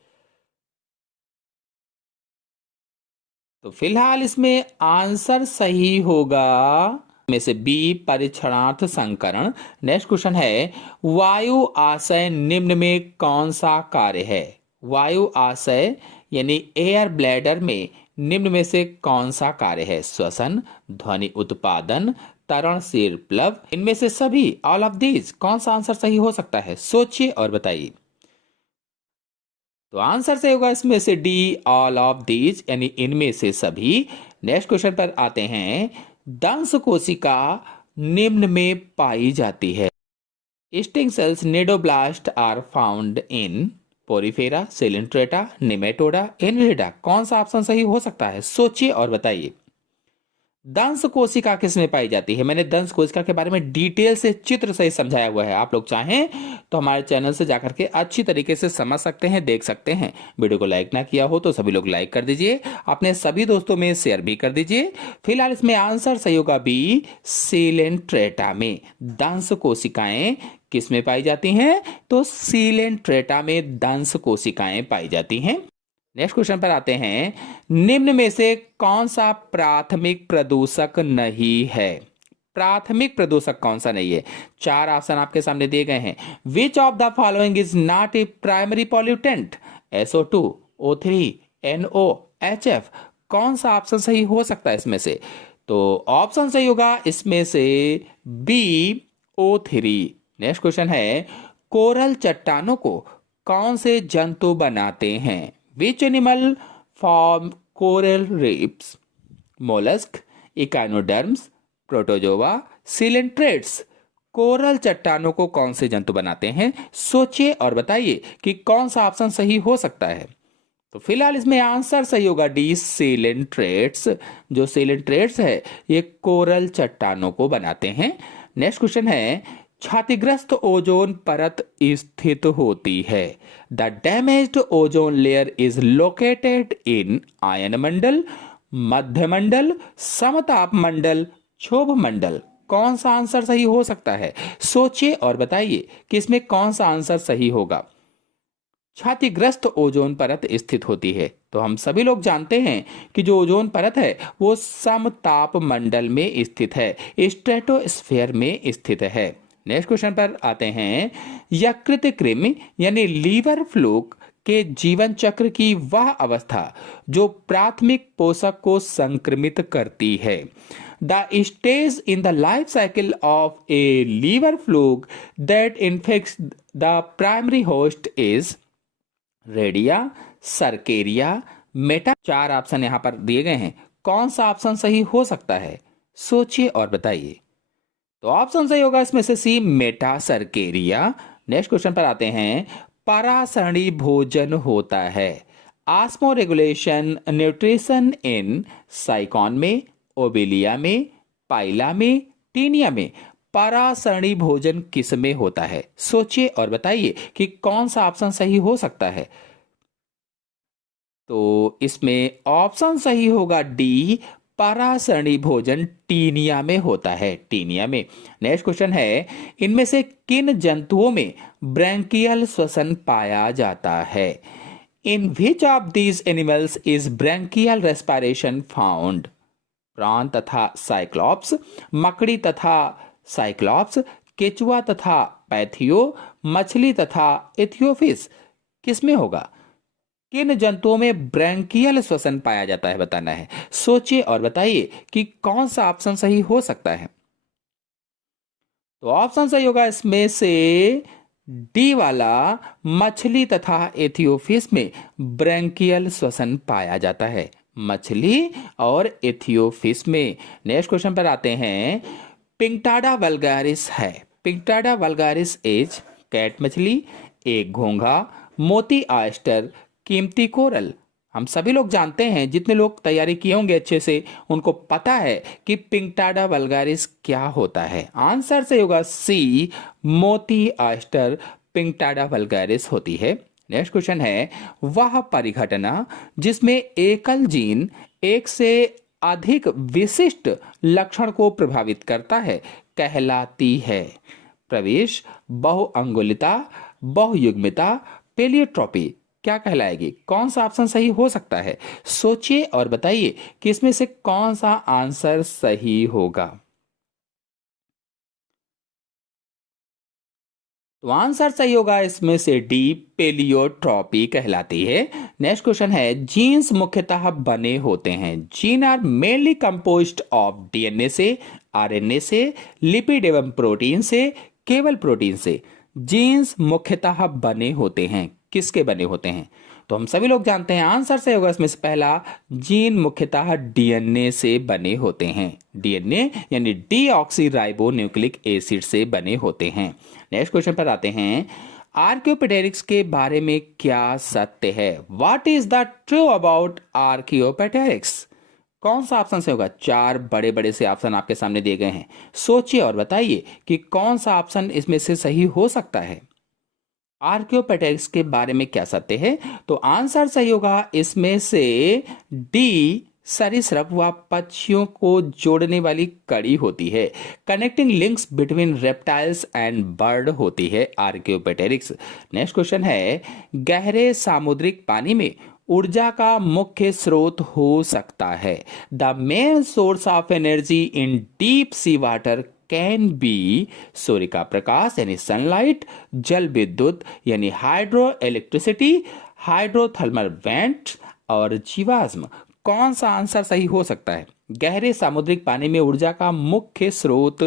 तो फिलहाल इसमें आंसर सही होगा में से बी, परीक्षणार्थ संकरण। नेक्स्ट क्वेश्चन है, वायु आशय निम्न में कौन सा कार्य है? वायु आशय यानी एयर ब्लैडर में निम्न में से कौन सा कार्य है? श्वसन, ध्वनि उत्पादन, तरणशील प्लव, इनमें से सभी, ऑल ऑफ दीज, कौन सा आंसर सही हो सकता है? सोचिए और बताइए। तो आंसर सही होगा इसमें से डी, ऑल ऑफ दीज, यानी इनमें से सभी। नेक्स्ट क्वेश्चन पर आते हैं। दंश कोशिका निम्न में पाई जाती है। Sting cells cnidoblast are found in porifera, coelenterata, nematoda, annelida, कौन सा ऑप्शन सही हो सकता है? सोचिए और बताइए। दंश कोशिका किसमें पाई जाती है? मैंने दंश कोशिका के बारे में डिटेल से चित्र सहित समझाया हुआ है। आप लोग चाहें तो हमारे चैनल से जाकर के अच्छी तरीके से समझ सकते हैं, देख सकते हैं। वीडियो को लाइक ना किया हो तो सभी लोग लाइक कर दीजिए, अपने सभी दोस्तों में शेयर भी कर दीजिए। फिलहाल इसमें आंसर सही होगा बी, सिलेंट्रेटा में। दंश कोशिकाएं किस में पाई जाती हैं? तो सिलेंट्रेटा में दंश कोशिकाएं पाई जाती हैं। नेक्स्ट क्वेश्चन पर आते हैं। निम्न में से कौन सा प्राथमिक प्रदूषक नहीं है? प्राथमिक प्रदूषक कौन सा नहीं है? चार ऑप्शन आपके सामने दिए गए हैं। विच of the following is not a primary pollutant? SO2, O3, NO, HF, कौन सा ऑप्शन सही हो सकता है इसमें से? तो ऑप्शन सही होगा इसमें से बी, O3। नेक्स्ट क्वेश्चन है। कोरल चट्टानों को कौन से जंतु बनाते हैं? Which animal form coral reefs? Mollusk, Echinoderms, Protozoa, Coelentrates, coral चट्टानों को कौन से जंतु बनाते हैं? सोचिए और बताइए कि कौन सा ऑप्शन सही हो सकता है। तो फिलहाल इसमें आंसर सही होगा डी, सेलेंट्रेट्स। जो सेलेंट्रेट्स है ये कोरल चट्टानों को बनाते हैं। नेक्स्ट क्वेश्चन है। क्षतिग्रस्त ओजोन परत स्थित होती है। The damaged ozone layer is located in आयन मंडल, मध्य मंडल, समताप मंडल, क्षोभ मंडल, कौन सा आंसर सही हो सकता है? सोचिए और बताइए कि इसमें कौन सा आंसर सही होगा। क्षतिग्रस्त ओजोन परत स्थित होती है, तो हम सभी लोग जानते हैं कि जो ओजोन परत है वो समताप मंडल में स्थित है, स्ट्रेटोस्फेयर में स्थित है। नेक्स्ट क्वेश्चन पर आते हैं। यकृत कृमि यानी लीवर फ्लूक के जीवन चक्र की वह अवस्था जो प्राथमिक पोषक को संक्रमित करती है। The stage in the life cycle of a liver fluke that infects the primary host is redia, cercaria, meta. चार ऑप्शन यहां पर दिए गए हैं, कौन सा ऑप्शन सही हो सकता है? सोचिए और बताइए। तो ऑप्शन सही होगा इसमें से सी, मेटा सर्केरिया। नेक्स्ट क्वेश्चन पर आते हैं। परासरणी भोजन होता है। ऑस्मो रेगुलेशन न्यूट्रिशन इन साइकॉन में, ओबेलिया में, पाइला में, टीनिया में, परासरणी भोजन किस में होता है? सोचिए और बताइए कि कौन सा ऑप्शन सही हो सकता है। तो इसमें ऑप्शन सही होगा डी, परासरणी भोजन टीनिया में होता है, टीनिया में। नेक्स्ट क्वेश्चन है। इनमें से किन जंतुओं में ब्रैंकियल श्वसन पाया जाता है? In which of these animals is branchial respiration found? प्राण तथा साइक्लॉप्स, मकड़ी तथा साइक्लॉप्स, केचुआ तथा पैथियो, मछली तथा एथियोफिस, किसमें होगा? किन जंतुओं में ब्रैंकियल श्वसन पाया जाता है बताना है। सोचिए और बताइए कि कौन सा ऑप्शन सही हो सकता है। तो ऑप्शन सही होगा इसमें से डी वाला, मछली तथा एथियोफिस में ब्रैंकियल श्वसन पाया जाता है, मछली और एथियोफिस में। नेक्स्ट क्वेश्चन पर आते हैं। पिंकटाडा वल्गारिस है। पिंकटाडा वल्गारिस इज कैट मछली, एक घोंघा, मोती ऑयस्टर, कीमती कोरल। हम सभी लोग जानते हैं, जितने लोग तैयारी किए होंगे अच्छे से उनको पता है कि पिंकटाडा वल्गारिस क्या होता है। आंसर से होगा सी, मोती ऑयस्टर पिंकटाडा वल्गारिस होती है। नेक्स्ट क्वेश्चन है। वह परिघटना जिसमें एकल जीन एक से अधिक विशिष्ट लक्षण को प्रभावित करता है कहलाती है? प्रवेश, बहुअंगुलिता, बहुयुग्मिता, पेलियोट्रोपी, क्या कहलाएगी? कौन सा ऑप्शन सही हो सकता है? सोचिए और बताइए कि इसमें से कौन सा आंसर सही होगा। तो आंसर सही होगा इसमें से डी, पेलियोट्रॉपी कहलाती है। नेक्स्ट क्वेश्चन है, जीन्स मुख्यतः बने होते हैं। Gene are mainly composed of DNA से, आरएनए से, लिपिड एवं प्रोटीन से, केवल प्रोटीन से। जीन्स मुख्यतः बने होते हैं, किसके बने होते हैं? तो हम सभी लोग जानते हैं आंसर सही होगा इसमें से पहला, जीन मुख्यतः डीएनए से बने होते हैं। डीएनए यानी डीऑक्सीराइबो न्यूक्लिक एसिड से बने होते हैं। नेक्स्ट क्वेश्चन पर आते हैं, आर्कियोपेटेरिक्स के बारे में क्या सत्य है? What is the true about archaeopteryx? कौन सा ऑप्शन से होगा? चार बड़े बड़े से ऑप्शन आपके सामने दिए गए हैं, सोचिए और बताइए कि कौन सा ऑप्शन इसमें से सही हो सकता है। आर्कियोपेटेरिक्स के बारे में क्या सत्य है? तो आंसर सही होगा इसमें से डी, सरीसृप व पक्षियों को जोड़ने वाली कड़ी होती है। Connecting links between reptiles and bird होती है आर्कियोपेटेरिक्स। नेक्स्ट क्वेश्चन है, गहरे सामुद्रिक पानी में ऊर्जा का मुख्य स्रोत हो सकता है। The main source of energy in deep sea water can be सूर्य का प्रकाश यानी सनलाइट, जल विद्युत यानी हाइड्रो इलेक्ट्रिसिटी, हाइड्रोथर्मल वेंट और जीवाश्म। कौन सा आंसर सही हो सकता है? गहरे सामुद्रिक पानी में ऊर्जा का मुख्य स्रोत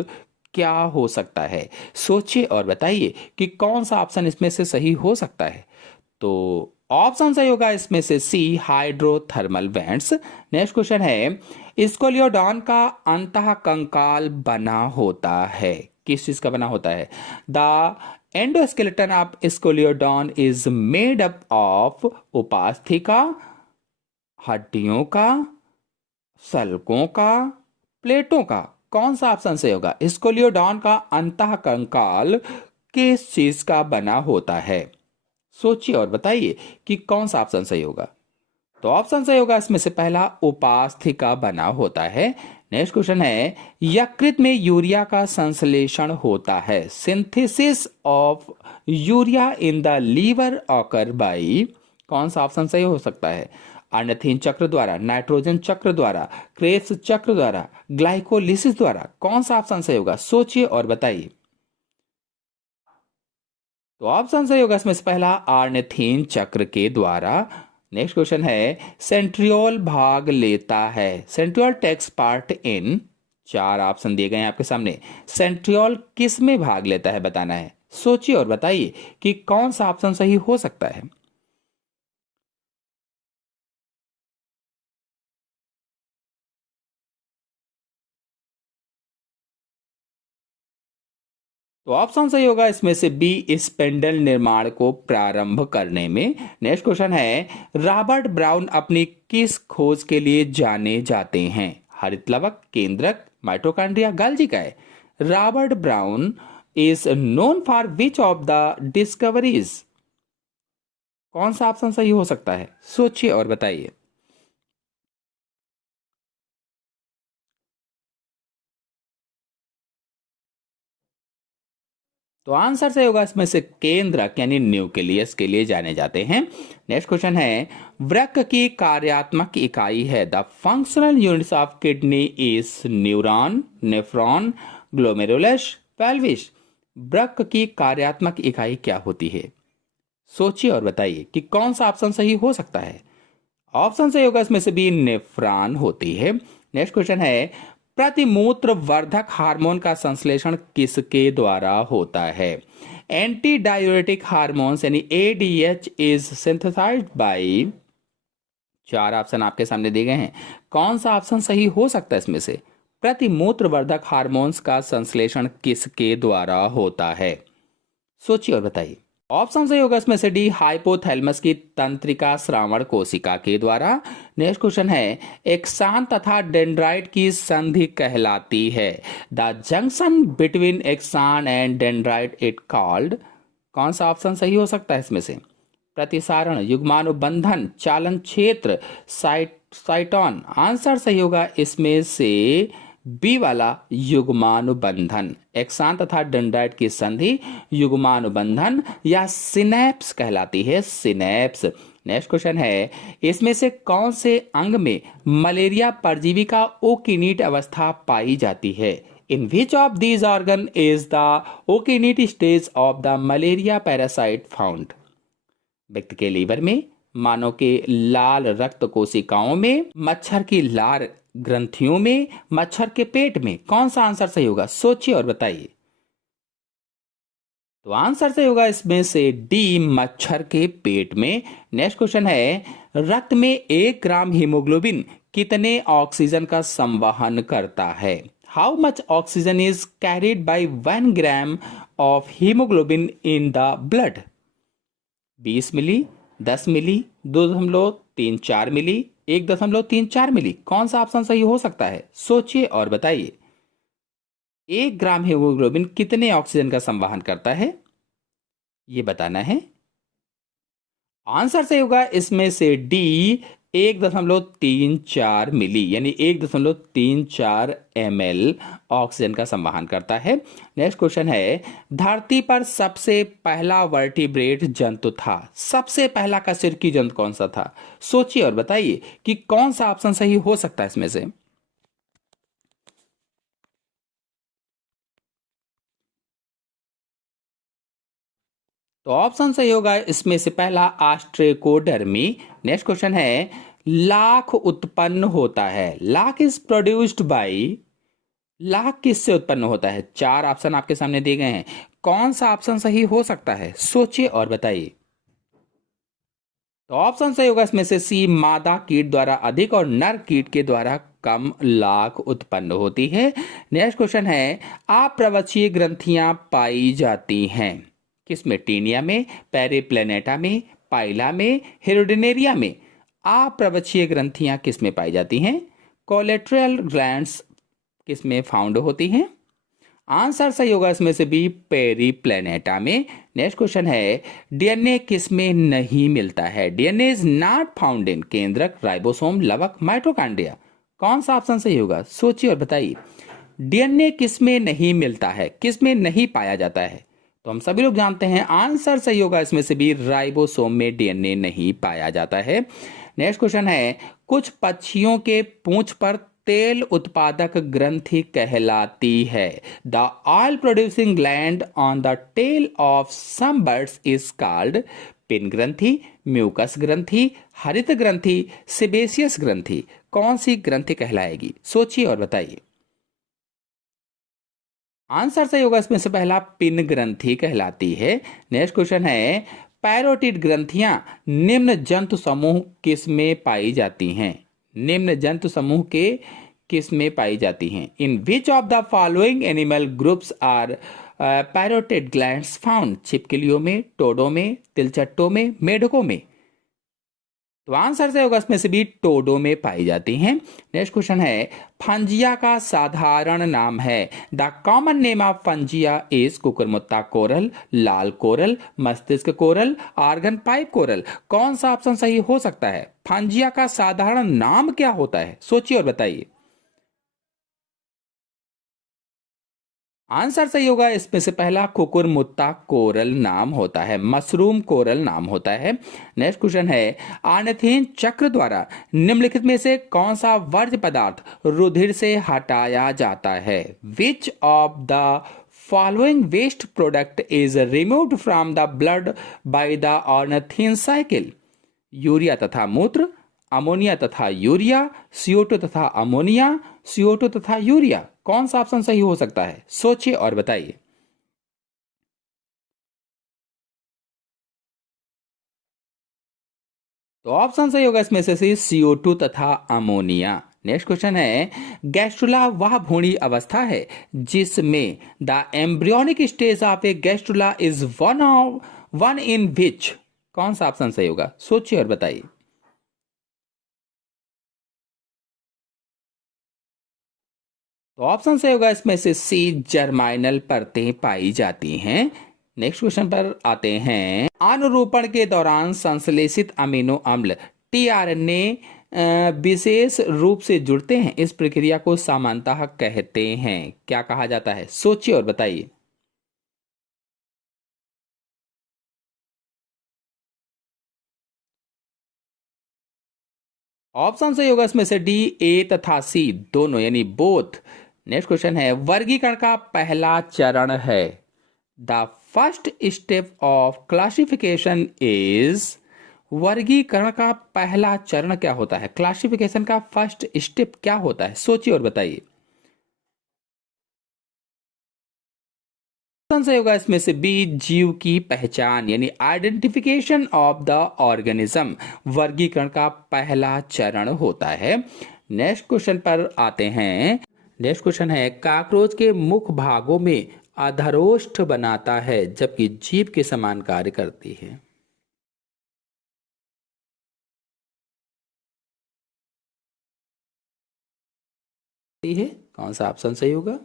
क्या हो सकता है? सोचिए और बताइए कि कौन सा ऑप्शन इसमें से सही हो सकता है। तो ऑप्शन सही होगा इसमें से सी, हाइड्रोथर्मल वेंट्स। नेक्स्ट क्वेश्चन है, स्कोलियोडॉन का अंतः कंकाल बना होता है, किस चीज का बना होता है? The endoskeleton of scoliodon is made up of उपास्थिका, हड्डियों का, सल्कों का, प्लेटों का। कौन सा ऑप्शन सही होगा? स्कोलियोडॉन का अंतः कंकाल किस चीज का बना होता है? सोचिए और बताइए कि कौन सा ऑप्शन सही होगा। तो ऑप्शन सही होगा इसमें से पहला, उपास्थिका बना होता है। नेक्स्ट क्वेश्चन है, यकृत में यूरिया का संश्लेषण होता है। Synthesis of urea in the liver occur by. कौन सा ऑप्शन सही हो सकता है? अर्नथीन चक्र द्वारा, नाइट्रोजन चक्र द्वारा, क्रेब्स चक्र द्वारा, ग्लाइकोलिसिस द्वारा। कौन सा ऑप्शन सही होगा? सोचिए और बताइए। तो ऑप्शन सही होगा इसमें से पहला, आर्नेथीन चक्र के द्वारा। नेक्स्ट क्वेश्चन है, सेंट्रियोल भाग लेता है। Centriole takes part in. चार ऑप्शन दिए गए हैं आपके सामने, सेंट्रियोल किस में भाग लेता है बताना है। सोचिए और बताइए कि कौन सा ऑप्शन सही हो सकता है। तो ऑप्शन सही होगा इसमें से बी, स्पेंडल निर्माण को प्रारंभ करने में। नेक्स्ट क्वेश्चन है, रॉबर्ट ब्राउन अपनी किस खोज के लिए जाने जाते हैं? हरितलवक, केंद्रक, माइटोकॉन्ड्रिया, गाल्जी काय। Robert brown is known for which of the discoveries? कौन सा ऑप्शन सही हो सकता है? सोचिए और बताइए। तो आंसर सही होगा इसमें से केंद्रक यानी न्यूक्लियस के लिए जाने जाते हैं। नेक्स्ट क्वेश्चन है, वृक्क की कार्यात्मक इकाई है। The functional units of kidney is neuron, nephron, glomerulus, pelvis. वृक्क की कार्यात्मक इकाई क्या होती है? सोचिए और बताइए कि कौन सा ऑप्शन सही हो सकता है। ऑप्शन सही होगा इसमें से बी, नेफ्रॉन होती है। नेक्स्ट क्वेश्चन है, प्रतिमूत्र वर्धक हार्मोन का संश्लेषण किसके द्वारा होता है? एंटी डायूरेटिक हार्मोन्स यानी एडीएच इज सिंथेसाइज्ड बाय। चार ऑप्शन आपके सामने दिए गए हैं, कौन सा ऑप्शन सही हो सकता है इसमें से? प्रतिमूत्र वर्धक हार्मोन्स का संश्लेषण किसके द्वारा होता है? सोचिए और बताइए। ऑप्शन सही होगा इसमें से डी, हाइपोथैलेमस की तंत्रिका श्रावण कोशिका के द्वारा। नेक्स्ट क्वेश्चन है, एक्सान तथा डेंड्राइट की संधि कहलाती है। The junction between axon and dendrite it called. कौन सा ऑप्शन सही हो सकता है इसमें से? प्रतिसारण, युग्मानुबंधन, चालन क्षेत्र, साइटोन। आंसर सही होगा इसमें से बी वाला, युग्मानुबंधन। एक्सान तथा डेंड्राइट की संधि युग्मानुबंधन या सिनेप्स कहलाती है, सिनेप्स। नेक्स्ट क्वेश्चन है, इसमें से कौन से अंग में मलेरिया परजीवी का ओकिनीट अवस्था पाई जाती है? In which of these organ is the ookinete stage of the malaria parasite found? व्यक्ति के लीवर में, मानव के लाल रक्त कोशिकाओं में, मच्छर की लार ग्रंथियों में, मच्छर के पेट में। कौन सा आंसर सही होगा? सोचिए और बताइए। तो आंसर सही होगा इसमें से डी, मच्छर के पेट में। नेक्स्ट क्वेश्चन है, रक्त में 1 ग्राम हीमोग्लोबिन कितने ऑक्सीजन का संवहन करता है? How much oxygen is carried by 1 gram of haemoglobin in the blood? 20 मिली, 10 मिली, 2.34 मिली, 1.34 मिली। कौन सा ऑप्शन सही हो सकता है? सोचिए और बताइए। 1 ग्राम हीमोग्लोबिन कितने ऑक्सीजन का संवहन करता है, ये बताना है। आंसर सही होगा इसमें से डी, 1.34 मिली, यानी 1.34 ml ऑक्सीजन का संवहन करता है। नेक्स्ट क्वेश्चन है, धरती पर सबसे पहला वर्टिब्रेट जंतु था। सबसे पहला कशेरुकी जंतु कौन सा था? सोचिए और बताइए कि कौन सा ऑप्शन सही हो सकता है इसमें से। तो ऑप्शन सही होगा इसमें से पहला, ऑस्ट्रेकोडर्मी। नेक्स्ट क्वेश्चन है, लाख उत्पन्न होता है। Lakh is produced by, lakh किससे उत्पन्न होता है? 4 ऑप्शन आपके सामने दिए गए हैं। कौन सा ऑप्शन सही हो सकता है? सोचिए और बताइए। तो ऑप्शन सही होगा इसमें से सी, मादा कीट द्वारा अधिक और नर कीट के द्वारा कम लाख उत्पन्न होती है। नेक्स्ट क्वेश्चन है, अप्रवचीय ग्रंथियां पाई जाती हैं किसमें? टीनिया में, पेरिप्लेनेटा में, पाइला में, हेरोडिनेरिया में। अप्रवचीय ग्रंथियां किसमें पाई जाती हैं? कोलेट्रल ग्लैंड्स किसमें फाउंड होती हैं? आंसर सही होगा इसमें से बी, पेरिप्लेनेटा में। नेक्स्ट क्वेश्चन है, डीएनए किसमें नहीं मिलता है? DNA is not found in केंद्रक, राइबोसोम, लवक, माइटोकॉन्ड्रिया। कौन सा ऑप्शन सही होगा? सोचिए और बताइए। डीएनए किसमें नहीं मिलता है, किसमें नहीं पाया जाता है? तो हम सभी लोग जानते हैं आंसर सही होगा इसमें से भी, राइबोसोम में डीएनए नहीं पाया जाता है। नेक्स्ट क्वेश्चन है, कुछ पक्षियों के पूंछ पर तेल उत्पादक ग्रंथि कहलाती है। The oil producing gland on the tail of some birds is called preen ग्रंथि, म्यूकस ग्रंथि, हरित ग्रंथि, सेबेसियस ग्रंथि। कौन सी ग्रंथि कहलाएगी? सोचिए और बताइए। आंसर सही होगा इसमें से पहला, पिन ग्रंथि कहलाती है। नेक्स्ट क्वेश्चन है, पैरोटिड ग्रंथियां निम्न जंतु समूह किस में पाई जाती हैं? निम्न जंतु समूह के किस में पाई जाती हैं? In which of the following animal groups are parotid glands found? छिपकलियों में, टोडों में, तिलचट्टों में, मेढकों में। तो आंसर से होगा इसमें से भी, टोडो में पाई जाती हैं। नेक्स्ट क्वेश्चन है, फंजिया का साधारण नाम है। The common name of fungia is कुकुरमुत्ता कोरल, लाल कोरल, मस्तिष्क कोरल, आर्गन पाइप कोरल। कौन सा ऑप्शन सही हो सकता है? फंजिया का साधारण नाम क्या होता है? सोचिए और बताइए। आंसर सही होगा इसमें से पहला, कुकुरमुत्ता कोरल नाम होता है, मशरूम कोरल नाम होता है। नेक्स्ट क्वेश्चन है, आर्निथिन चक्र द्वारा निम्नलिखित में से कौन सा वर्ज्य पदार्थ रुधिर से हटाया जाता है? Which of the following waste product is removed from the blood by the ornithine cycle? Urea तथा मूत्र, अमोनिया तथा यूरिया, CO2 तथा अमोनिया, CO2 तथा यूरिया। कौन सा ऑप्शन सही हो सकता है? सोचिए और बताइए। तो ऑप्शन सही होगा इसमें से CO2 तथा अमोनिया। नेक्स्ट क्वेश्चन है, गैस्ट्रुला वह भ्रूणी अवस्था है जिसमें the embryonic stage of a gastrula is one in which? कौन सा ऑप्शन सही होगा? सोचिए और बताइए। तो ऑप्शन सही होगा इसमें से सी, जर्माइनल परतें पाई जाती हैं। नेक्स्ट क्वेश्चन पर आते हैं, अनुरूपण के दौरान संश्लेषित अमीनो अम्ल टीआरएनए विशेष रूप से जुड़ते हैं। इस प्रक्रिया को सामान्यतः कहते हैं, क्या कहा जाता है? सोचिए और बताइए। ऑप्शन सही होगा इसमें से डी, ए तथा सी दोनों, यानी बोथ नेक्स्ट क्वेश्चन है वर्गीकरण का पहला चरण है। The first step of classification is. वर्गीकरण का पहला चरण क्या होता है? क्लासिफिकेशन का फर्स्ट स्टेप क्या होता है? सोचिए और बताइए। कौन सा होगा इसमें से? बी, जीव की पहचान यानी आइडेंटिफिकेशन ऑफ द ऑर्गेनिज्म वर्गीकरण का पहला चरण होता है। नेक्स्ट क्वेश्चन पर आते हैं। नेक्स्ट क्वेश्चन है कॉकरोच के मुख भागों में अधरोष्ठ बनाता है जबकि जीभ के समान कार्य करती है। है कौन सा ऑप्शन सही होगा?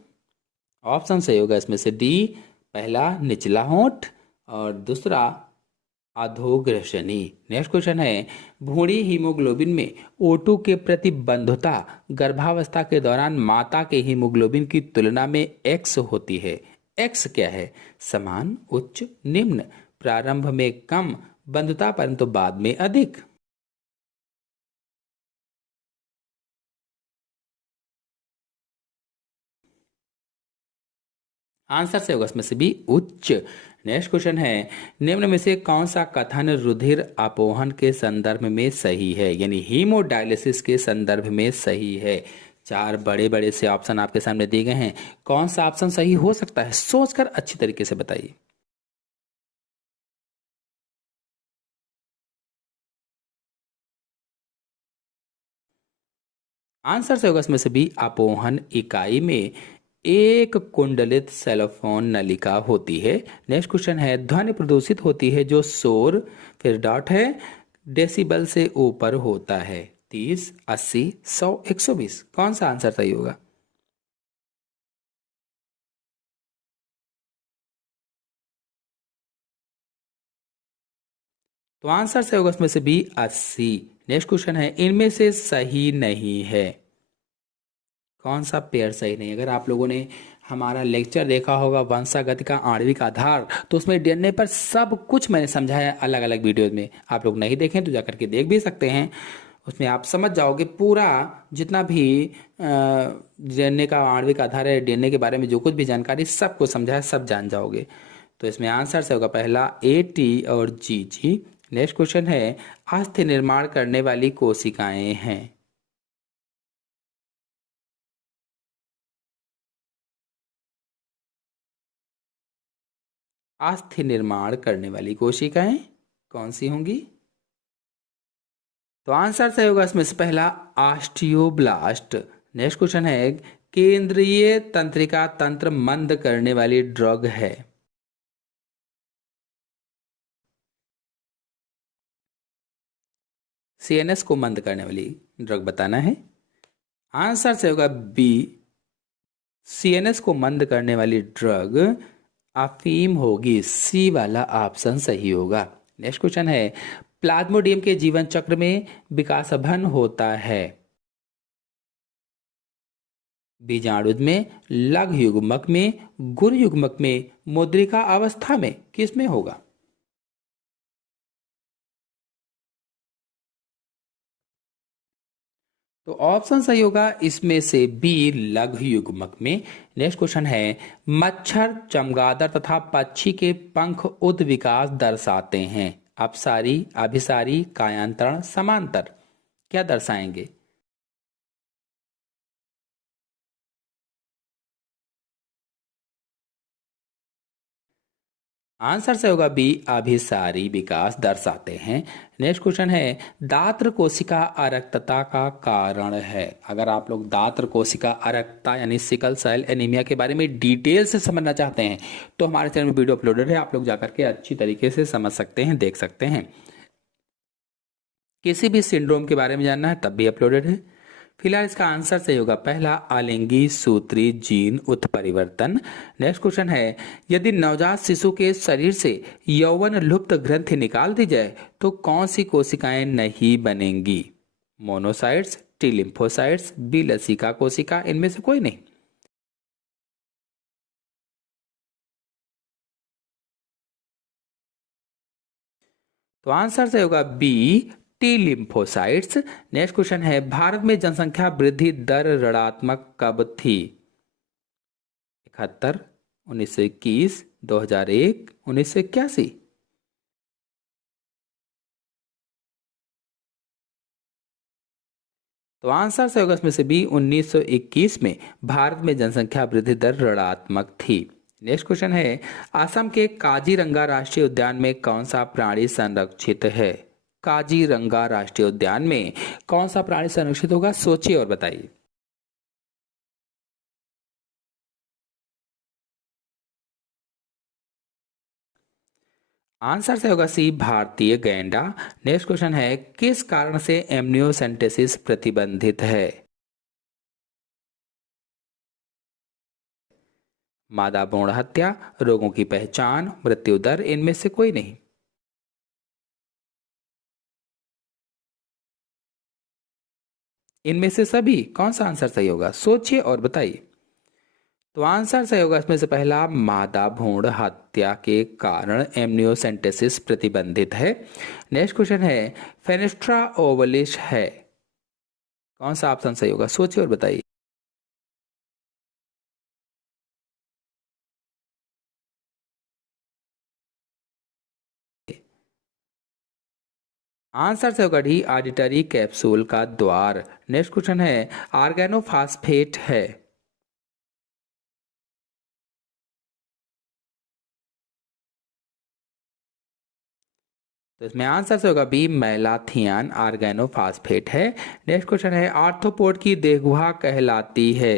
ऑप्शन सही होगा इसमें से डी, पहला निचला होंठ और दूसरा अधोग्रसनी। नेक्स्ट क्वेश्चन है भ्रूणी हीमोग्लोबिन में O2 के प्रतिबंधता गर्भावस्था के दौरान माता के हीमोग्लोबिन की तुलना में X होती है। X क्या है? समान, उच्च, निम्न, प्रारंभ में कम बंधुता परंतु बाद में अधिक। आंसर से होगा इसमें से भी उच्च। नेक्स्ट क्वेश्चन है निम्न में से कौन सा कथन रुधिर आपोहन के संदर्भ में सही है यानी हीमोडायलिसिस के संदर्भ में सही है? चार बड़े बड़े से ऑप्शन आपके सामने दिए गए हैं। कौन सा ऑप्शन सही हो सकता है? सोचकर अच्छी तरीके से बताइए। आंसर से होगा इसमें से भी आपोहन इकाई में एक कुंडलित सेलोफोन नलिका होती है। नेक्स्ट क्वेश्चन है ध्वनि प्रदूषित होती है जो शोर, फिर डॉट है, डेसिबल से ऊपर होता है। 30, 80, 100, 120 कौन सा आंसर सही होगा? तो आंसर से होगा इसमें से भी 80। नेक्स्ट क्वेश्चन है इनमें से सही नहीं है। कौन सा पेयर सही नहीं? अगर आप लोगों ने हमारा लेक्चर देखा होगा वंशागति का आणविक आधार, तो उसमें डीएनए पर सब कुछ मैंने समझाया अलग अलग वीडियोज में। आप लोग नहीं देखें तो जाकर के देख भी सकते हैं। उसमें आप समझ जाओगे पूरा जितना भी डीएनए का आणविक आधार है, डीएनए के बारे में जो कुछ भी जानकारी सब कुछ समझाया, सब जान जाओगे। तो इसमें आंसर से होगा पहला AT और GG। नेक्स्ट क्वेश्चन है अस्थि निर्माण करने वाली कोशिकाएं हैं। अस्थि निर्माण करने वाली कोशिकाएं कौन सी होंगी? तो आंसर सही होगा इसमें से पहला ऑस्टियोब्लास्ट। नेक्स्ट क्वेश्चन है केंद्रीय तंत्रिका तंत्र मंद करने वाली ड्रग है। CNS को मंद करने वाली ड्रग बताना है। आंसर से होगा बी, CNS को मंद करने वाली ड्रग अफीम होगी। सी वाला ऑप्शन सही होगा। नेक्स्ट क्वेश्चन है प्लाज्मोडियम के जीवन चक्र में विकासबन होता है। बीजाणुज में, लघु युग्मक में, गुण युग्मक में, मुद्रिका अवस्था में, किस में होगा? तो ऑप्शन सही होगा इसमें से बी, लघु युग्मक में। नेक्स्ट क्वेश्चन है मच्छर, चमगादड़ तथा पक्षी के पंख उद विकास दर्शाते हैं। अपसारी, अभिसारी, कायांतरण, समांतर क्या दर्शाएंगे? आंसर से होगा बी, अभिसारी विकास दर्शाते हैं। नेक्स्ट क्वेश्चन है दात्र कोशिका अरक्तता का कारण है। अगर आप लोग दात्र कोशिका अरक्तता यानी सिकल सेल एनीमिया के बारे में डिटेल से समझना चाहते हैं तो हमारे चैनल में वीडियो अपलोडेड है, आप लोग जाकर के अच्छी तरीके से समझ सकते हैं, देख सकते हैं। किसी भी सिंड्रोम के बारे में जानना है तब भी अपलोडेड है। फिलहाल इसका आंसर सही होगा पहला, अलिंगी सूत्री जीन उत्परिवर्तन। नेक्स्ट क्वेश्चन है यदि नवजात शिशु के शरीर से यौवन लुप्त ग्रंथि निकाल दी जाए तो कौन सी कोशिकाएं नहीं बनेंगी? मोनोसाइट्स, टी लिम्फोसाइट्स, बी लसिका कोशिका, इनमें से कोई नहीं। तो आंसर से होगा B, T lymphocytes. Next question है भारत में जनसंख्या वृद्धि दर ऋणात्मक कब थी? 71, 1921, 2001, 1981। तो आंसर से होगा इसमें से बी 1921 में भारत में जनसंख्या वृद्धि दर ऋणात्मक थी। नेक्स्ट क्वेश्चन है, असम के काजीरंगा राष्ट्रीय उद्यान में कौन सा प्राणी संरक्षित है? काजीरंगा राष्ट्रीय उद्यान में कौन सा प्राणी संरक्षित होगा, सोचिए और बताइए। आंसर से होगा सी भारतीय गैंडा। नेक्स्ट क्वेश्चन है, किस कारण से एमनियोसेंटेसिस प्रतिबंधित है? मादा भ्रूण हत्या, रोगों की पहचान, मृत्यु दर, इनमें से कोई नहीं। इनमें से सभी, कौन सा आंसर सही होगा, सोचिए और बताइए। तो आंसर सही होगा इसमें से पहला, मादा भ्रूण हत्या के कारण एमनियोसेंटेसिस प्रतिबंधित है। नेक्स्ट क्वेश्चन है, फेनेस्ट्रा ओवलिस है, कौन सा ऑप्शन सही होगा, सोचिए और बताइए। आंसर से होगा डी, ऑडिटरी कैप्सूल का द्वार। नेक्स्ट क्वेश्चन है, ऑर्गेनोफॉस्फेट है, तो इसमें आंसर से होगा बी, मैलाथियन ऑर्गेनोफॉस्फेट है। नेक्स्ट क्वेश्चन है, आर्थ्रोपोड की देहगुहा कहलाती है?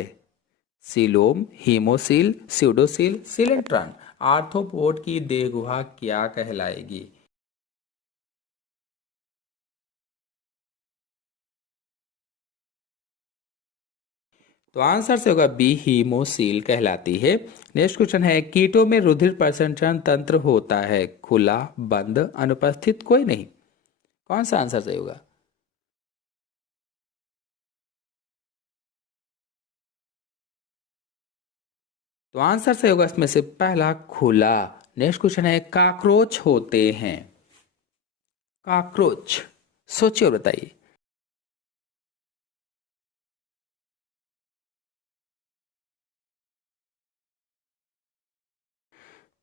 Coelom, haemocoel, pseudocoel, coelenteron. Arthropod की देहगुहा क्या कहलाएगी? तो आंसर से होगा बी, हीमोसील कहलाती है। नेक्स्ट क्वेश्चन है, कीटों में रुधिर प्रसंचरण तंत्र होता है? खुला, बंद, अनुपस्थित, कोई नहीं। कौन सा आंसर सही होगा? तो आंसर सही होगा इसमें से पहला, खुला। नेक्स्ट क्वेश्चन है, काकरोच होते हैं? काकरोच, सोचिए और बताइए।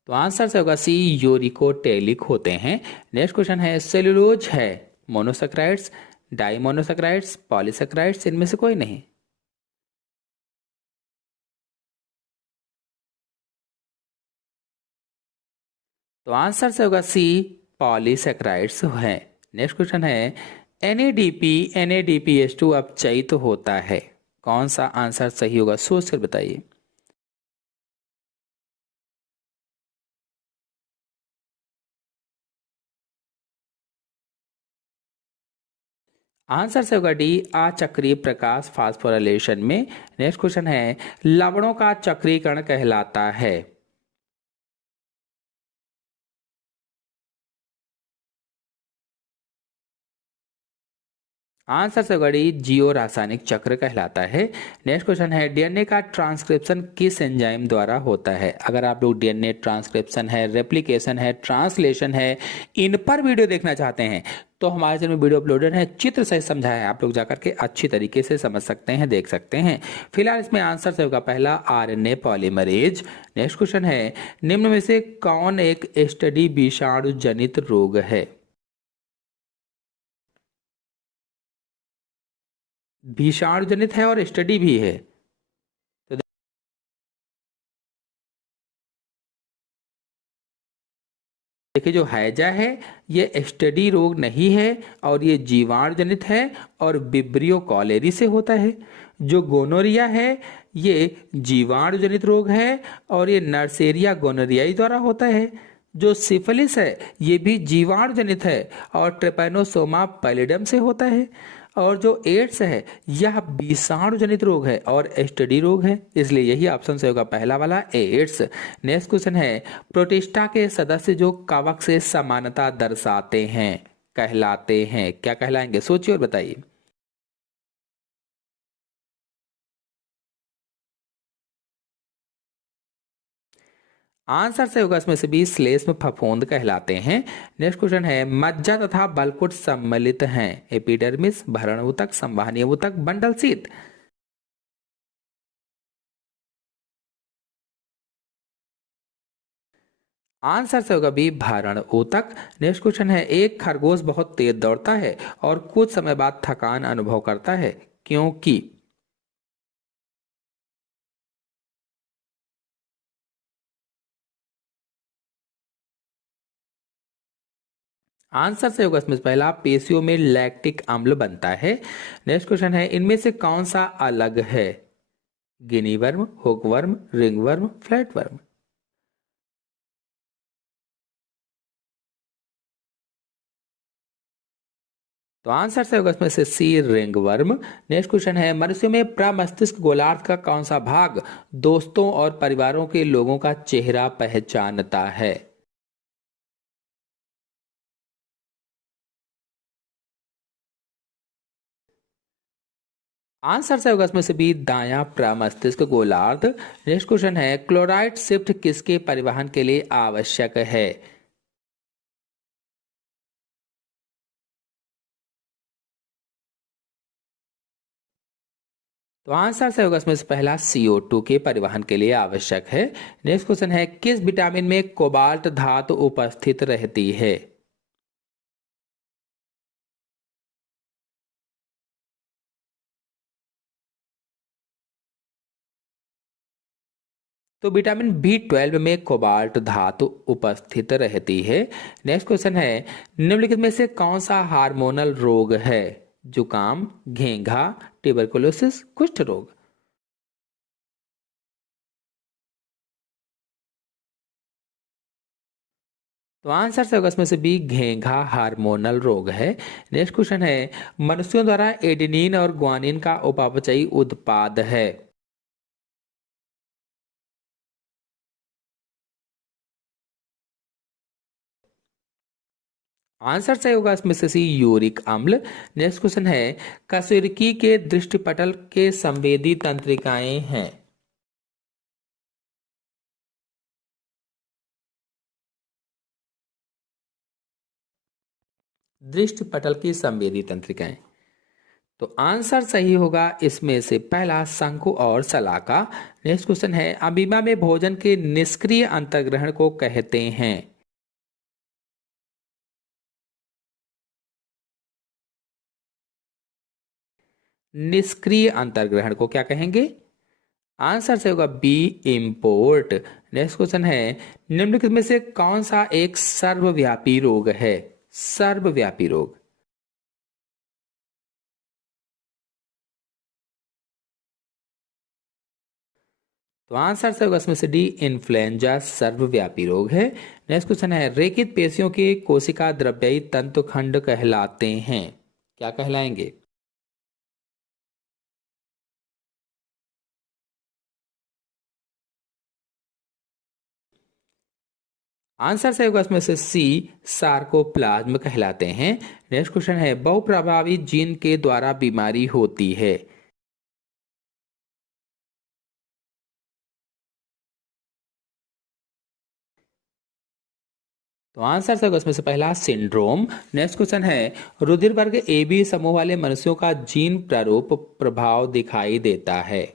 तो आंसर से होगा सी, यूरिकोटेलिक होते हैं। नेक्स्ट क्वेश्चन है, सेलुलोज है मोनोसेक्राइड्स, डाइमोनोसेक्राइड्स, पॉलीसेक्राइड्स, इनमें से कोई नहीं। तो आंसर से होगा सी, पॉलीसेक्राइड्स है। नेक्स्ट क्वेश्चन है, NADP NADPH2 अपचयित होता है? कौन सा आंसर सही होगा, सोच कर बताइए। आंसर से होगा डी, अचक्रीय प्रकाश फास्फोराइलेशन में। नेक्स्ट क्वेश्चन है, लवणों का चक्रीकरण कहलाता है? आंसर से होगा डी, जियो रासायनिक चक्र कहलाता है। नेक्स्ट क्वेश्चन है, डीएनए का ट्रांसक्रिप्शन किस एंजाइम द्वारा होता है? अगर आप लोग डीएनए ट्रांसक्रिप्शन है, रेप्लिकेशन है, ट्रांसलेशन है, इन पर वीडियो देखना चाहते हैं तो हमारे चैनल में वीडियो अपलोडेड है, चित्र सहित समझाया है, आप लोग जाकर के अच्छी तरीके से समझ सकते हैं, देख सकते हैं। फिलहाल इसमें आंसर से होगा पहला, RNA पॉलीमरेज। नेक्स्ट क्वेश्चन है, निम्न में से कौन एक स्टडी विषाणु जनित रोग है? विषाणु जनित है और स्टडी भी है। तो देखिए, जो हैजा है ये स्टडी रोग नहीं है और ये जीवाणु जनित है और विब्रियो कॉलेरी से होता है। जो गोनोरिया है ये जीवाणु जनित रोग है और ये नर्सेरिया गोनोरियाई द्वारा होता है। जो सिफिलिस है ये भी जीवाणु जनित है और ट्रेपैनोसोमा पैलिडम से होता है। और जो एड्स है यह विषाणु जनित रोग है और एसटीडी रोग है, इसलिए यही ऑप्शन से होगा पहला वाला, एड्स। नेक्स्ट क्वेश्चन है, प्रोटिस्टा के सदस्य जो कवक से समानता दर्शाते हैं कहलाते हैं, क्या कहलाएंगे, सोचिए और बताइए। आंसर से होगा इसमें से भी श्लेष्म फफूंद कहलाते हैं। नेक्स्ट क्वेश्चन है, मज्जा तथा बलकुट सम्मिलित हैं? एपिडर्मिस, भरण ऊतक, संवहनीय ऊतक, बंडल शीत। आंसर से होगा बी भारण ऊतक। नेक्स्ट क्वेश्चन है, एक खरगोश बहुत तेज दौड़ता है और कुछ समय बाद थकान अनुभव करता है, क्योंकि? आंसर से होगा इसमें पहला, पेशियों में लैक्टिक अम्ल बनता है। नेक्स्ट क्वेश्चन है, इनमें से कौन सा अलग है? गिनी वर्म, हुकवर्म, रिंगवर्म, फ्लैटवर्म। तो आंसर से होगा इसमें से सी रिंगवर्म। नेक्स्ट क्वेश्चन है, मनुष्यों में प्रमस्तिष्क गोलार्ध का कौन सा भाग दोस्तों और परिवारों के लोगों का चेहरा पहचानता है? आंसर से होगा इसमें से बी दायां प्रमस्तिष्क गोलार्ध। नेक्स्ट क्वेश्चन है, क्लोराइड शिफ्ट किसके परिवहन के लिए आवश्यक है? तो आंसर से होगा इसमें से पहला, CO2 के परिवहन के लिए आवश्यक है। नेक्स्ट क्वेश्चन है, किस विटामिन में कोबाल्ट धातु उपस्थित रहती है? तो विटामिन B12 में कोबाल्ट धातु उपस्थित रहती है। नेक्स्ट क्वेश्चन है, निम्नलिखित में से कौन सा हार्मोनल रोग है? जुकाम, घेंघा, ट्यूबरकुलोसिस, कुष्ठ रोग। तो आंसर से होगा इसमें से बी घेंघा हार्मोनल रोग है। नेक्स्ट क्वेश्चन है, मनुष्यों द्वारा एडेनिन और ग्वानिन का उपापचयी उत्पाद है। आंसर सही होगा इसमें से सी यूरिक अम्ल। नेक्स्ट क्वेश्चन है, कशेरुकी के दृष्टिपटल के संवेदी तंत्रिकाएं हैं। दृष्टिपटल की संवेदी तंत्रिकाएं। तो आंसर सही होगा इसमें से पहला, शंकु और शलाका। नेक्स्ट क्वेश्चन है, अमीबा में भोजन के निष्क्रिय अंतर्ग्रहण को कहते हैं। निष्क्रिय अंतर्ग्रहण को क्या कहेंगे? आंसर से होगा बी इम्पोर्ट। नेक्स्ट क्वेश्चन है, निम्नलिखित में से कौन सा एक सर्वव्यापी रोग है? सर्वव्यापी रोग। तो आंसर से होगा इसमें से डी इन्फ्लुएंजा सर्वव्यापी रोग है। नेक्स्ट क्वेश्चन है, रेखित पेशियों के कोशिका द्रव्ययी तंतुखंड कहलाते हैं, क्या कहलाएंगे? आंसर से होगा इसमें से सी सार्कोप्लाज्म कहलाते हैं। नेक्स्ट क्वेश्चन है, बहुप्रभावी जीन के द्वारा बीमारी होती है। तो आंसर से होगा इसमें से पहला, सिंड्रोम। नेक्स्ट क्वेश्चन है, रुधिर वर्ग AB समूह वाले मनुष्यों का जीन प्रारूप प्रभाव दिखाई देता है।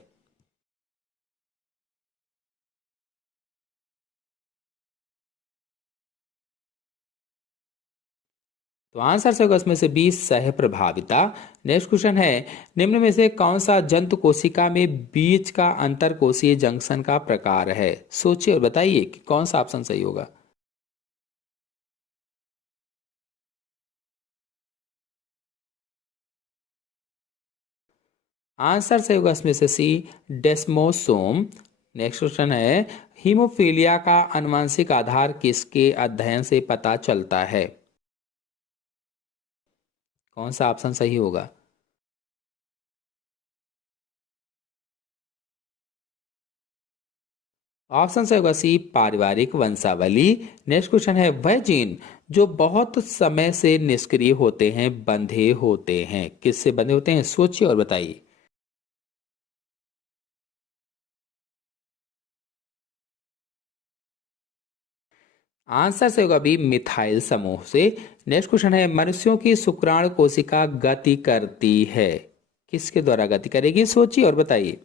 तो आंसर से होगा इसमें से बी सह प्रभाविता। नेक्स्ट क्वेश्चन है, निम्न में से कौन सा जंतु कोशिका में बीच का अंतर कोशीय जंक्शन का प्रकार है? सोचिए और बताइए कि कौन सा ऑप्शन सही होगा। आंसर से होगा इसमें से सी डेस्मोसोम। नेक्स्ट क्वेश्चन है, हीमोफीलिया का आनुवंशिक आधार किसके अध्ययन से पता चलता है? कौन सा ऑप्शन सही होगा? ऑप्शन से होगा सी पारिवारिक वंशावली। नेक्स्ट क्वेश्चन है, वह जीन जो बहुत समय से निष्क्रिय होते हैं बंधे होते हैं, किससे बंधे होते हैं? सोचिए और बताइए। आंसर से होगा बी मिथाइल समूह से। नेक्स्ट क्वेश्चन है, मनुष्यों की शुक्राणु कोशिका गति करती है, किसके द्वारा गति करेगी? सोचिए और बताइए।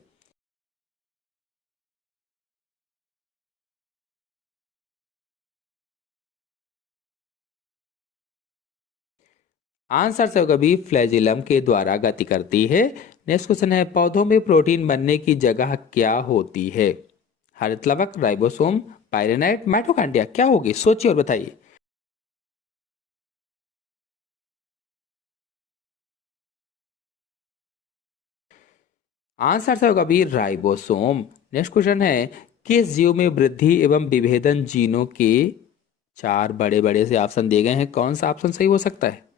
आंसर से होगा बी, फ्लैजिलम के द्वारा गति करती है। नेक्स्ट क्वेश्चन है, पौधों में प्रोटीन बनने की जगह क्या होती है? हरित लवक, राइबोसोम, पायरेनाइट, माइटोकॉन्ड्रिया, क्या होगी? सोचिए और बताइए। आंसर से होगा बी, राइबोसोम। नेक्स्ट क्वेश्चन है, किस जीव में वृद्धि एवं विभेदन जीनों के चार बड़े बड़े से ऑप्शन दिए गए हैं, कौन सा ऑप्शन सही हो सकता है?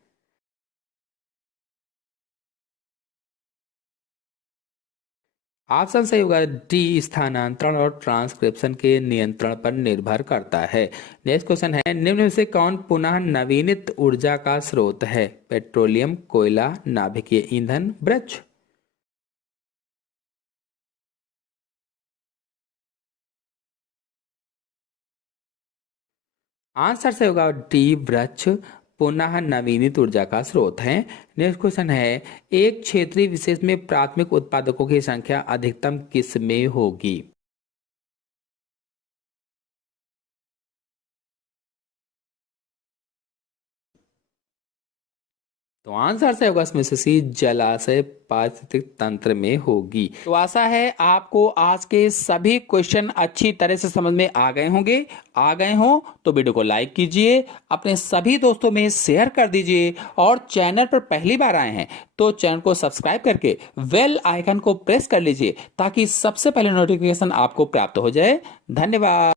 ऑप्शन सही होगा डी, स्थानांतरण और ट्रांसक्रिप्शन के नियंत्रण पर निर्भर करता है। नेक्स्ट क्वेश्चन है, निम्न में से कौन पुनः नवीनित ऊर्जा का स्रोत है? पेट्रोलियम, कोयला, नाभिकीय ईंधन, वृक्ष। आंसर से होगा डी, वृक्ष पुनः नवीनित ऊर्जा का स्रोत है। नेक्स्ट क्वेश्चन है, एक क्षेत्रीय विशेष में प्राथमिक उत्पादकों की संख्या अधिकतम किस में होगी? तो आंसर से होगा इसमें से सी, जलाशय पारिस्थितिक तंत्र में होगी। तो आशा है आपको आज के सभी क्वेश्चन अच्छी तरह से समझ में आ गए होंगे। आ गए हो तो वीडियो को लाइक कीजिए, अपने सभी दोस्तों में शेयर कर दीजिए, और चैनल पर पहली बार आए हैं तो चैनल को सब्सक्राइब करके बेल आइकन को प्रेस कर लीजिए, ताकि सबसे पहले नोटिफिकेशन आपको प्राप्त हो जाए। धन्यवाद।